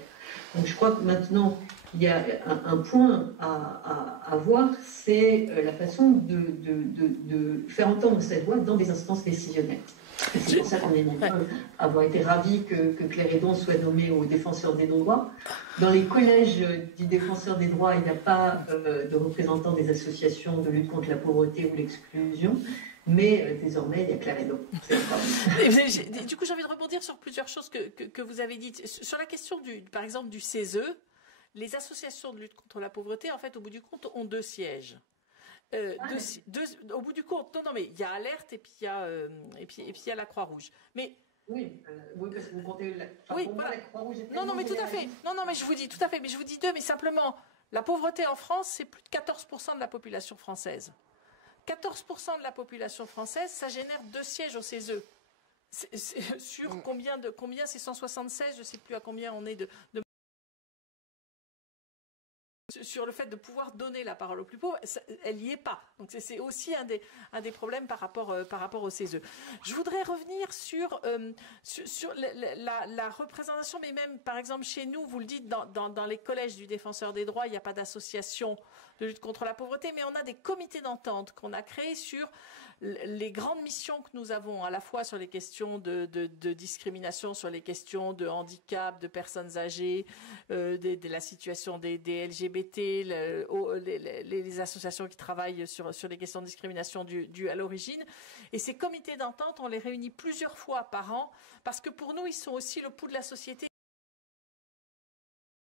Donc je crois que maintenant, il y a un point à voir, c'est la façon de faire entendre cette voix dans des instances décisionnelles. C'est pour ça qu'on est nombreux à avoir été ravis que Claire Hédon soit nommée au défenseur des droits. Dans les collèges du défenseur des droits, il n'y a pas de représentants des associations de lutte contre la pauvreté ou l'exclusion. Mais désormais, il y a Claire Hédon. Du coup, j'ai envie de rebondir sur plusieurs choses que vous avez dites. Sur la question, par exemple, du CESE, les associations de lutte contre la pauvreté, en fait, au bout du compte, ont 2 sièges. Au bout du compte, non, mais il y a Alerte et puis il y a la Croix-Rouge. Mais oui, parce que vous comptez voilà. La Croix-Rouge. Non, mais tout à fait. Non, mais je vous dis tout à fait. Mais je vous dis 2, mais simplement, la pauvreté en France, c'est plus de 14% de la population française. 14% de la population française, ça génère 2 sièges au CESE. Sur combien c'est 176, je ne sais plus à combien on est sur le fait de pouvoir donner la parole aux plus pauvres, elle n'y est pas. Donc c'est aussi un des problèmes par rapport au CESE. Je voudrais revenir sur la représentation, mais même par exemple chez nous, vous le dites, dans les collèges du défenseur des droits, il n'y a pas d'association de lutte contre la pauvreté, mais on a des comités d'entente qu'on a créés sur les grandes missions que nous avons, à la fois sur les questions de discrimination, sur les questions de handicap, de personnes âgées, de la situation des LGBT, les associations qui travaillent sur les questions de discrimination dues à l'origine. Et ces comités d'entente, on les réunit plusieurs fois par an, parce que pour nous, ils sont aussi le pouls de la société.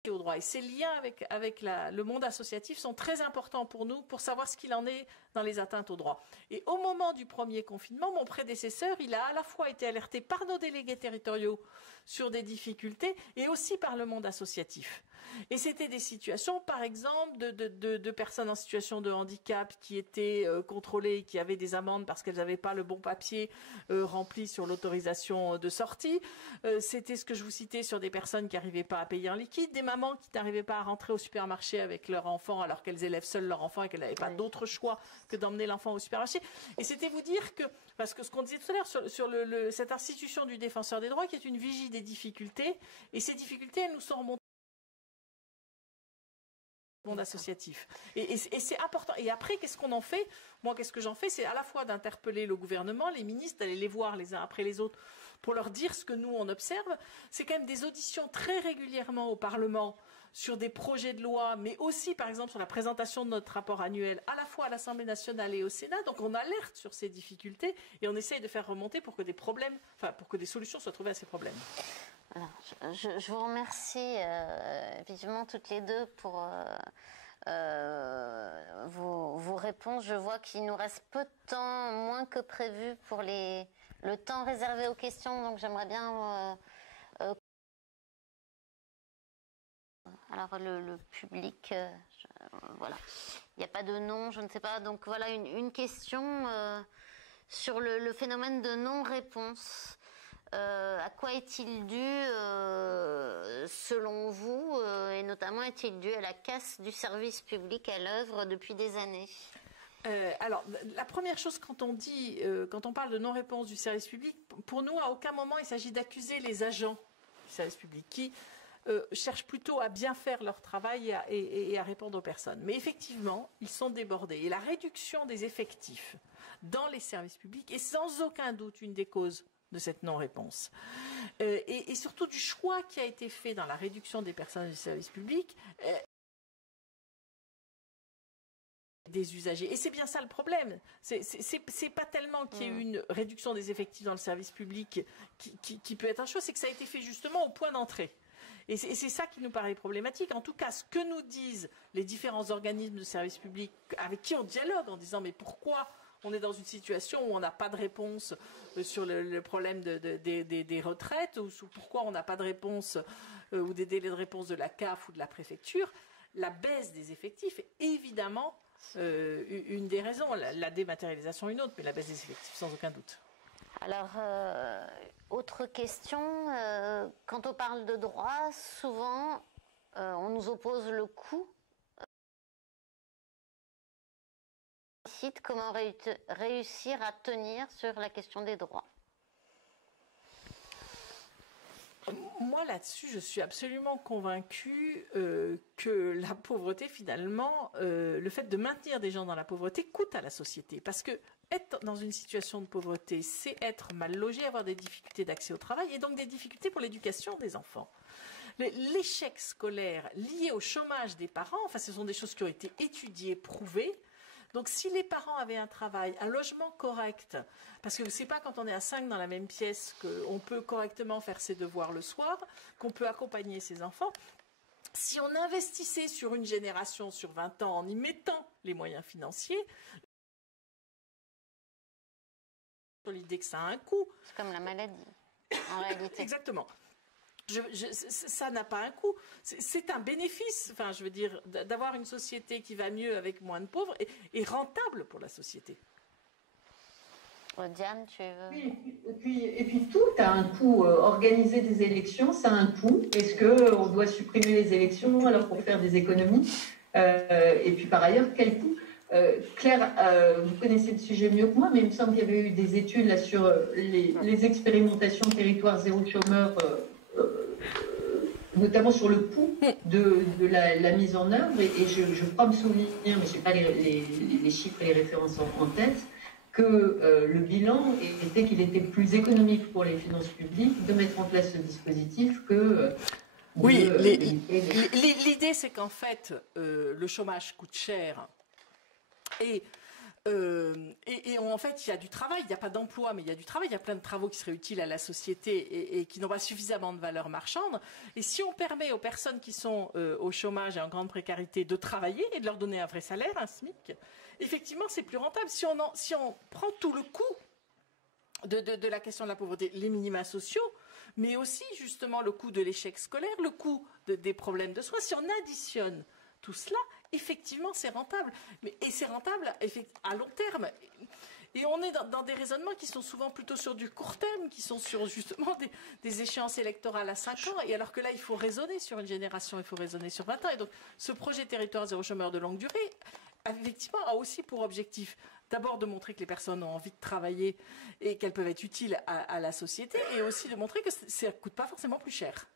Au droit. Et ces liens avec le monde associatif sont très importants pour nous pour savoir ce qu'il en est dans les atteintes aux droits. Et au moment du premier confinement, mon prédécesseur, il a à la fois été alerté par nos délégués territoriaux sur des difficultés et aussi par le monde associatif. Et c'était des situations, par exemple, de personnes en situation de handicap qui étaient contrôlées, qui avaient des amendes parce qu'elles n'avaient pas le bon papier rempli sur l'autorisation de sortie. C'était ce que je vous citais sur des personnes qui n'arrivaient pas à payer en liquide, des mamans qui n'arrivaient pas à rentrer au supermarché avec leur enfant alors qu'elles élèvent seules leur enfant et qu'elles n'avaient pas d'autre choix que d'emmener l'enfant au supermarché. Et c'était vous dire que, parce que ce qu'on disait tout à l'heure sur cette institution du défenseur des droits qui est une vigie des difficultés, et ces difficultés, elles nous sont remontées monde associatif. Et c'est important. Et après, qu'est-ce qu'on en fait? Moi, qu'est-ce que j'en fais? C'est à la fois d'interpeller le gouvernement, les ministres, d'aller les voir les uns après les autres pour leur dire ce que nous, on observe. C'est quand même des auditions très régulièrement au Parlement sur des projets de loi, mais aussi, par exemple, sur la présentation de notre rapport annuel, à la fois à l'Assemblée nationale et au Sénat. Donc, on alerte sur ces difficultés et on essaye de faire remonter pour que pour que des solutions soient trouvées à ces problèmes. Alors, je vous remercie vivement toutes les deux pour vos réponses. Je vois qu'il nous reste peu de temps, moins que prévu pour le temps réservé aux questions. Donc j'aimerais bien... alors le public, voilà. Il n'y a pas de nom, je ne sais pas. Donc voilà une question sur le phénomène de non-réponse. À quoi est-il dû, selon vous, et notamment est-il dû à la casse du service public à l'œuvre depuis des années? Alors, la première chose quand on parle de non-réponse du service public, pour nous, à aucun moment il s'agit d'accuser les agents du service public qui cherchent plutôt à bien faire leur travail et à répondre aux personnes. Mais effectivement, ils sont débordés. Et la réduction des effectifs dans les services publics est sans aucun doute une des causes de cette non-réponse. Et surtout du choix qui a été fait dans la réduction des personnes du service public des usagers. Et c'est bien ça le problème. C'est pas tellement qu'il y ait eu une réduction des effectifs dans le service public qui peut être un choix, c'est que ça a été fait justement au point d'entrée. Et c'est ça qui nous paraît problématique. En tout cas, ce que nous disent les différents organismes de service public avec qui on dialogue en disant mais pourquoi on est dans une situation où on n'a pas de réponse sur le problème des retraites, ou pourquoi on n'a pas de réponse ou des délais de réponse de la CAF ou de la préfecture, la baisse des effectifs est évidemment une des raisons. La dématérialisation une autre, mais la baisse des effectifs sans aucun doute. Alors, autre question, quand on parle de droit, souvent on nous oppose le coût. Comment réussir à tenir sur la question des droits? Moi, là-dessus, je suis absolument convaincue que la pauvreté, finalement, le fait de maintenir des gens dans la pauvreté coûte à la société. Parce que être dans une situation de pauvreté, c'est être mal logé, avoir des difficultés d'accès au travail et donc des difficultés pour l'éducation des enfants. L'échec scolaire lié au chômage des parents, enfin, ce sont des choses qui ont été étudiées, prouvées. Donc, si les parents avaient un travail, un logement correct, parce que c'est pas quand on est à 5 dans la même pièce qu'on peut correctement faire ses devoirs le soir, qu'on peut accompagner ses enfants. Si on investissait sur une génération, sur 20 ans, en y mettant les moyens financiers, sur l'idée que ça a un coût. C'est comme la maladie, en réalité. Exactement. Ça n'a pas un coût. C'est un bénéfice, enfin, je veux dire, d'avoir une société qui va mieux avec moins de pauvres et rentable pour la société. Diane, tu veux... Oui, et puis tout a un coût. Organiser des élections, ça a un coût. Est-ce qu'on doit supprimer les élections alors pour faire des économies et puis par ailleurs, quel coût? Claire, vous connaissez le sujet mieux que moi, mais il me semble qu'il y avait eu des études là, sur les expérimentations territoire zéro chômeur, notamment sur le coût de la mise en œuvre. Et je crois me souvenir, mais je n'ai pas les chiffres et les références en tête, que le bilan était qu'il était plus économique pour les finances publiques de mettre en place ce dispositif que... Oui, l'idée c'est qu'en fait, le chômage coûte cher et en fait, il y a du travail, il n'y a pas d'emploi, mais il y a du travail, il y a plein de travaux qui seraient utiles à la société et qui n'ont pas suffisamment de valeur marchande. Et si on permet aux personnes qui sont au chômage et en grande précarité de travailler et de leur donner un vrai salaire, un SMIC, effectivement, c'est plus rentable. Si on prend tout le coût de la question de la pauvreté, les minima sociaux, mais aussi justement le coût de l'échec scolaire, le coût des problèmes de soins, si on additionne tout cela, effectivement, c'est rentable. Et c'est rentable à long terme. Et on est dans des raisonnements qui sont souvent plutôt sur du court terme, qui sont sur justement des échéances électorales à 5 ans. Et alors que là, il faut raisonner sur une génération, il faut raisonner sur 20 ans. Et donc, ce projet territoire zéro chômeur de longue durée, effectivement, a aussi pour objectif d'abord de montrer que les personnes ont envie de travailler et qu'elles peuvent être utiles à la société, et aussi de montrer que ça ne coûte pas forcément plus cher.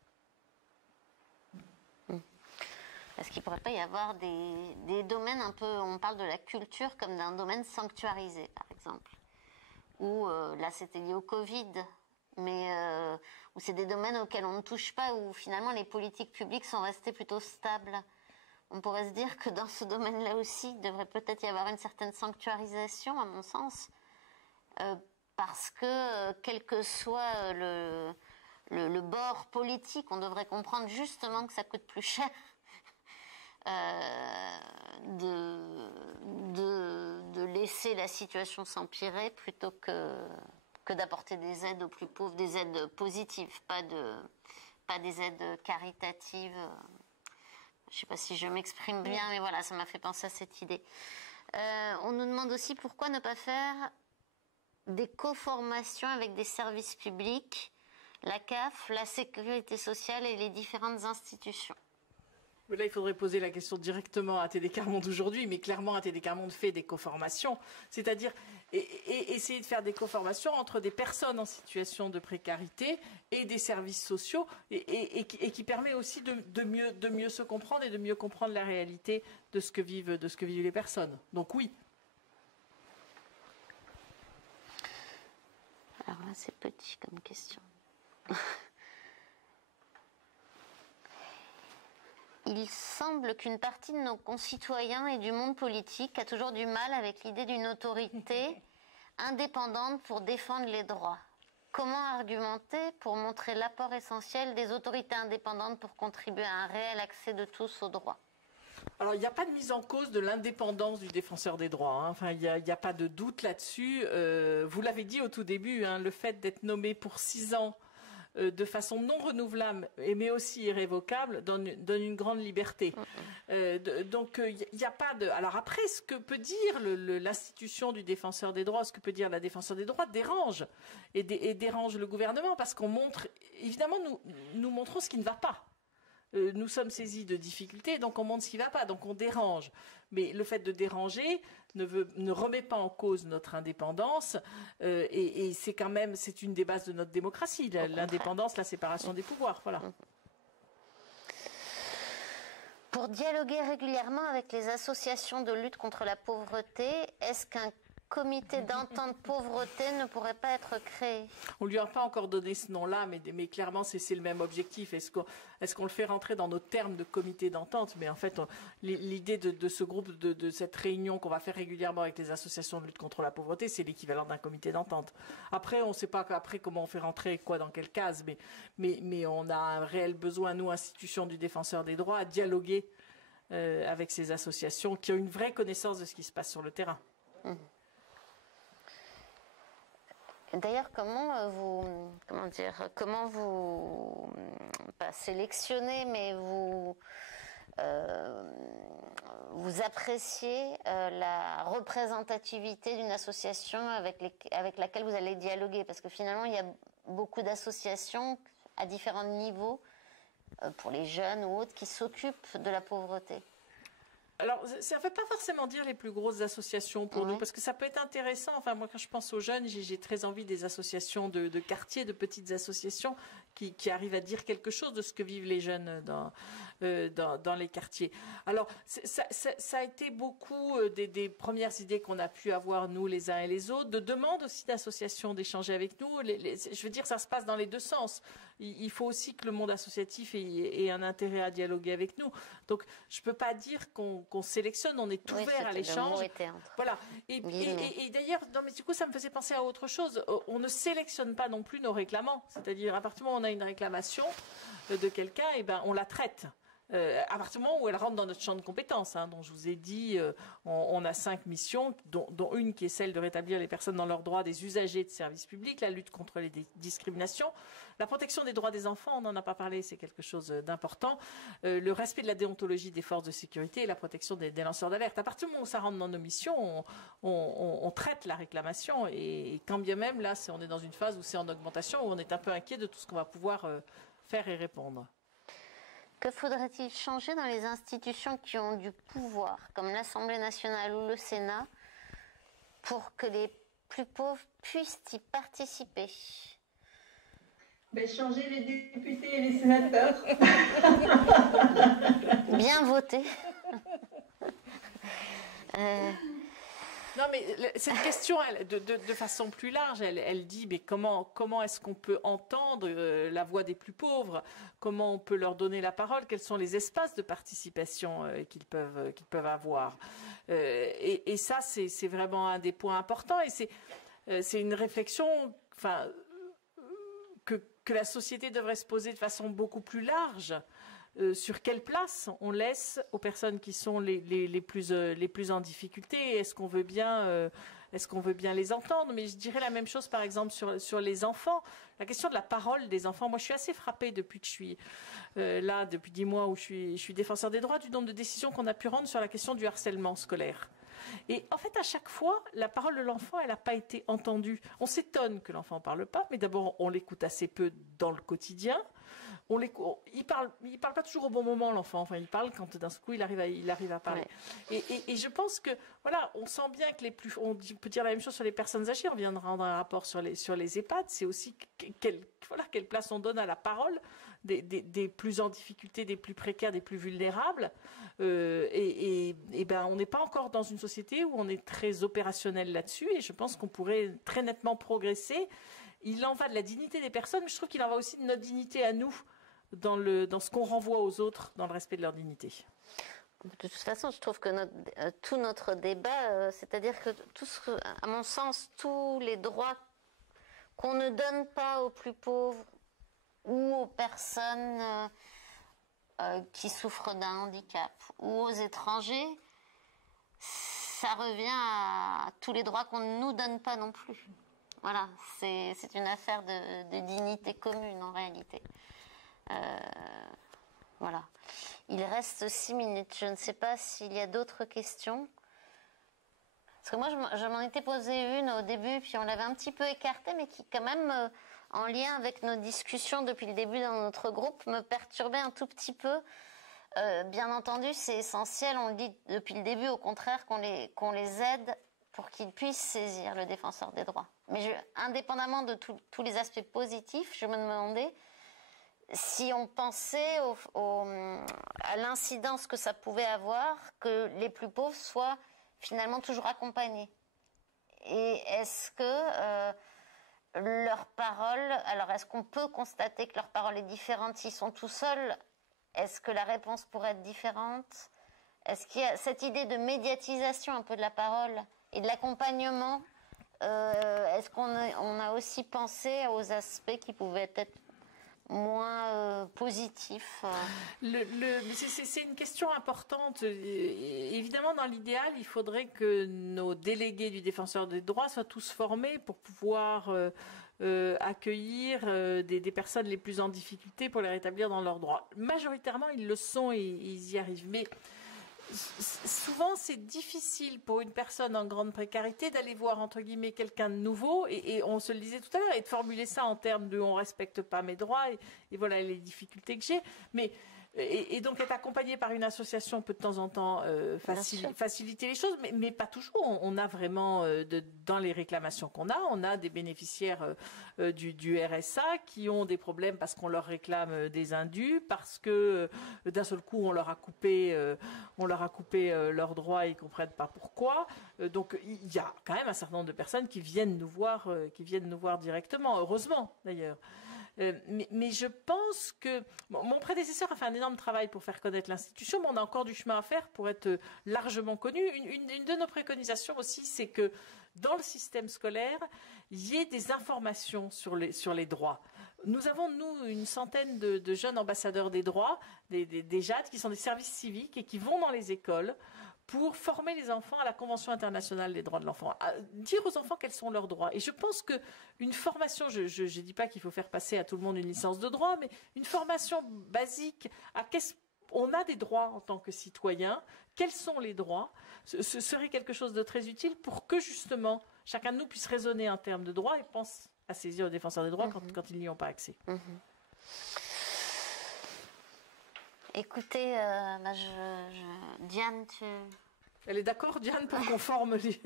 Est-ce qu'il ne pourrait pas y avoir des domaines un peu, on parle de la culture comme d'un domaine sanctuarisé, par exemple, où là c'était lié au Covid, mais où c'est des domaines auxquels on ne touche pas, où finalement les politiques publiques sont restées plutôt stables. On pourrait se dire que dans ce domaine-là aussi, il devrait peut-être y avoir une certaine sanctuarisation, à mon sens, parce que quel que soit le bord politique, on devrait comprendre justement que ça coûte plus cher de laisser la situation s'empirer plutôt que d'apporter des aides aux plus pauvres, des aides positives, pas des aides caritatives. Je ne sais pas si je m'exprime bien, mais voilà, ça m'a fait penser à cette idée. On nous demande aussi pourquoi ne pas faire des co-formations avec des services publics, la CAF, la Sécurité sociale et les différentes institutions. Là, il faudrait poser la question directement à TD Quart Monde aujourd'hui, mais clairement, à TD Quart Monde fait des co-formations, c'est-à-dire essayer de faire des co-formations entre des personnes en situation de précarité et des services sociaux, et qui permet aussi de mieux se comprendre et de mieux comprendre la réalité de ce que vivent les personnes. Donc oui. Alors là, c'est petit comme question. Il semble qu'une partie de nos concitoyens et du monde politique a toujours du mal avec l'idée d'une autorité indépendante pour défendre les droits. Comment argumenter pour montrer l'apport essentiel des autorités indépendantes pour contribuer à un réel accès de tous aux droits? Alors, il n'y a pas de mise en cause de l'indépendance du défenseur des droits. Hein. Enfin, il n'y a pas de doute là-dessus. Vous l'avez dit au tout début, hein, le fait d'être nommé pour 6 ans de façon non renouvelable, mais aussi irrévocable, donne une grande liberté. Donc, il n'y a pas de... Alors après, ce que peut dire l'institution du défenseur des droits, ce que peut dire la défenseur des droits, dérange. Et dérange le gouvernement, parce qu'on montre... Évidemment, nous montrons ce qui ne va pas. Nous sommes saisis de difficultés, donc on montre ce qui ne va pas, donc on dérange. Mais le fait de déranger ne remet pas en cause notre indépendance, et c'est une des bases de notre démocratie, l'indépendance, la séparation des pouvoirs. Voilà. Pour dialoguer régulièrement avec les associations de lutte contre la pauvreté, est-ce qu'un comité d'entente pauvreté ne pourrait pas être créé? On ne lui a pas encore donné ce nom-là, mais clairement, c'est le même objectif. Est-ce qu'on le fait rentrer dans nos termes de comité d'entente? Mais en fait, l'idée de ce groupe, de cette réunion qu'on va faire régulièrement avec les associations de lutte contre la pauvreté, c'est l'équivalent d'un comité d'entente. Après, on ne sait pas après comment on fait rentrer quoi dans quelle case, mais on a un réel besoin, nous, institutions du défenseur des droits, à dialoguer avec ces associations qui ont une vraie connaissance de ce qui se passe sur le terrain. D'ailleurs, comment vous, pas sélectionnez, mais vous appréciez la représentativité d'une association avec laquelle vous allez dialoguer? Parce que finalement, il y a beaucoup d'associations à différents niveaux, pour les jeunes ou autres, qui s'occupent de la pauvreté. Alors, ça ne veut pas forcément dire les plus grosses associations pour nous, parce que ça peut être intéressant. Enfin, moi, quand je pense aux jeunes, j'ai très envie des associations de quartier, de petites associations qui arrivent à dire quelque chose de ce que vivent les jeunes dans les quartiers. Alors, ça a été beaucoup des premières idées qu'on a pu avoir, nous, les uns et les autres, de demandes aussi d'associations d'échanger avec nous. Je veux dire, ça se passe dans les deux sens. Il faut aussi que le monde associatif ait un intérêt à dialoguer avec nous. Donc, je ne peux pas dire qu'on sélectionne, on est ouvert à l'échange. Voilà. Et d'ailleurs, non, mais du coup, ça me faisait penser à autre chose. On ne sélectionne pas non plus nos réclamants. C'est-à-dire, à partir du moment où on a une réclamation de quelqu'un, eh ben, on la traite. À partir du moment où elle rentre dans notre champ de compétences, dont je vous ai dit, on a 5 missions, dont une qui est celle de rétablir les personnes dans leurs droits des usagers de services publics, la lutte contre les discriminations, la protection des droits des enfants, on n'en a pas parlé, c'est quelque chose d'important, le respect de la déontologie des forces de sécurité et la protection des lanceurs d'alerte. À partir du moment où ça rentre dans nos missions, on traite la réclamation, et quand bien même, là, on est dans une phase où c'est en augmentation, où on est un peu inquiet de tout ce qu'on va pouvoir faire et répondre. Que faudrait-il changer dans les institutions qui ont du pouvoir, comme l'Assemblée nationale ou le Sénat, pour que les plus pauvres puissent y participer? Changer les députés et les sénateurs. Bien voté. Non, mais cette question, de façon plus large, elle dit, mais comment est-ce qu'on peut entendre la voix des plus pauvres? Comment on peut leur donner la parole? Quels sont les espaces de participation qu'ils peuvent avoir? Et ça, c'est vraiment un des points importants. Et c'est une réflexion, enfin, que la société devrait se poser de façon beaucoup plus large. Sur quelle place on laisse aux personnes qui sont les plus en difficulté? Est-ce qu'on veut bien les entendre? Mais je dirais la même chose, par exemple, sur les enfants. La question de la parole des enfants. Moi, je suis assez frappée depuis que je suis là, depuis 10 mois où je suis défenseur des droits, du nombre de décisions qu'on a pu rendre sur la question du harcèlement scolaire. Et en fait, à chaque fois, la parole de l'enfant, elle n'a pas été entendue. On s'étonne que l'enfant ne parle pas, mais d'abord, on l'écoute assez peu dans le quotidien. Il parle pas toujours au bon moment, l'enfant. Enfin, il parle quand d'un coup il arrive à parler. Ouais. Et je pense que voilà, on sent bien que on peut dire la même chose sur les personnes âgées. On vient de rendre un rapport sur les EHPAD. C'est aussi quelle place on donne à la parole des plus en difficulté, des plus précaires, des plus vulnérables. On n'est pas encore dans une société où on est très opérationnel là-dessus. Et je pense qu'on pourrait très nettement progresser. il en va de la dignité des personnes, mais je trouve qu'il en va aussi de notre dignité à nous, dans ce qu'on renvoie aux autres, dans le respect de leur dignité. De toute façon, je trouve que tout notre débat, c'est-à-dire que à mon sens, tous les droits qu'on ne donne pas aux plus pauvres ou aux personnes qui souffrent d'un handicap ou aux étrangers, ça revient à tous les droits qu'on ne nous donne pas non plus. Voilà, c'est une affaire de dignité commune en réalité. Voilà. Il reste 6 minutes. Je ne sais pas s'il y a d'autres questions. Parce que moi, je m'en étais posé une au début, puis on l'avait un petit peu écartée, mais qui, quand même, en lien avec nos discussions depuis le début dans notre groupe, me perturbait un tout petit peu. Bien entendu, c'est essentiel, on le dit depuis le début, au contraire, qu'on les aide pour qu'ils puissent saisir le défenseur des droits. Mais indépendamment de tous les aspects positifs, je me demandais si on pensait à l'incidence que ça pouvait avoir, que les plus pauvres soient finalement toujours accompagnés. Et est-ce que leur parole, alors est-ce qu'on peut constater que leur parole est différente s'ils sont tout seuls? Est-ce que la réponse pourrait être différente? Est-ce qu'il y a cette idée de médiatisation un peu de la parole et de l'accompagnement? Est-ce qu'on a aussi pensé aux aspects qui pouvaient être moins positifs? C'est une question importante. Évidemment, dans l'idéal, il faudrait que nos délégués du défenseur des droits soient tous formés pour pouvoir accueillir des personnes les plus en difficulté pour les rétablir dans leurs droits. Majoritairement, ils le sont et ils y arrivent. Mais souvent, c'est difficile pour une personne en grande précarité d'aller voir, entre guillemets, quelqu'un de nouveau, et on se le disait tout à l'heure, et de formuler ça en termes de « on respecte pas mes droits », et voilà les difficultés que j'ai. Mais et donc être accompagné par une association peut de temps en temps faciliter les choses, mais pas toujours. On a vraiment, dans les réclamations qu'on a, on a des bénéficiaires du RSA qui ont des problèmes parce qu'on leur réclame des indus, parce que d'un seul coup on leur a coupé leurs droits et ils comprennent pas pourquoi. Donc il y a quand même un certain nombre de personnes qui viennent nous voir directement, heureusement d'ailleurs. Mais je pense que mon prédécesseur a fait un énorme travail pour faire connaître l'institution, mais on a encore du chemin à faire pour être largement connu. Une de nos préconisations aussi, c'est que dans le système scolaire, il y ait des informations sur les droits. Nous avons, nous, une centaine de jeunes ambassadeurs des droits, des JAD, qui sont des services civiques et qui vont dans les écoles pour former les enfants à la Convention internationale des droits de l'enfant, à dire aux enfants quels sont leurs droits. Et je pense qu'une formation, je ne dis pas qu'il faut faire passer à tout le monde une licence de droit, mais une formation basique à on a des droits en tant que citoyen, quels sont les droits, ce serait quelque chose de très utile pour que justement chacun de nous puisse raisonner en termes de droits et pense à saisir le défenseur des droits quand ils n'y ont pas accès. Écoutez, Diane, Elle est d'accord, Diane, pour qu'on forme les...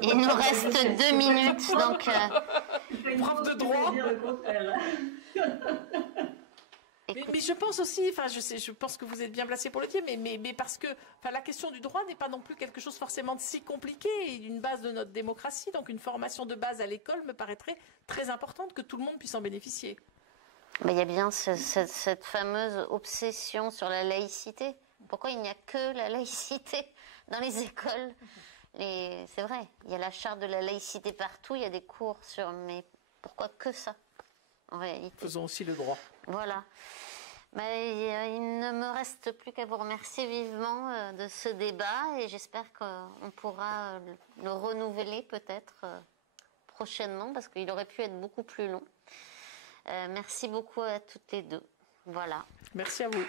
Il nous reste 2 minutes, donc... Prof de droit. Mais je pense aussi, je pense que vous êtes bien placé pour le dire, mais parce que la question du droit n'est pas non plus quelque chose forcément de si compliqué et une base de notre démocratie. Donc une formation de base à l'école me paraîtrait très importante, que tout le monde puisse en bénéficier. Mais il y a bien cette fameuse obsession sur la laïcité. Pourquoi il n'y a que la laïcité dans les écoles? C'est vrai, il y a la charte de la laïcité partout, il y a des cours sur... Mais pourquoi que ça, en réalité? Faisons aussi le droit. Voilà. Il ne me reste plus qu'à vous remercier vivement de ce débat et j'espère qu'on pourra le renouveler peut-être prochainement parce qu'il aurait pu être beaucoup plus long. Merci beaucoup à toutes les deux. Voilà. Merci à vous.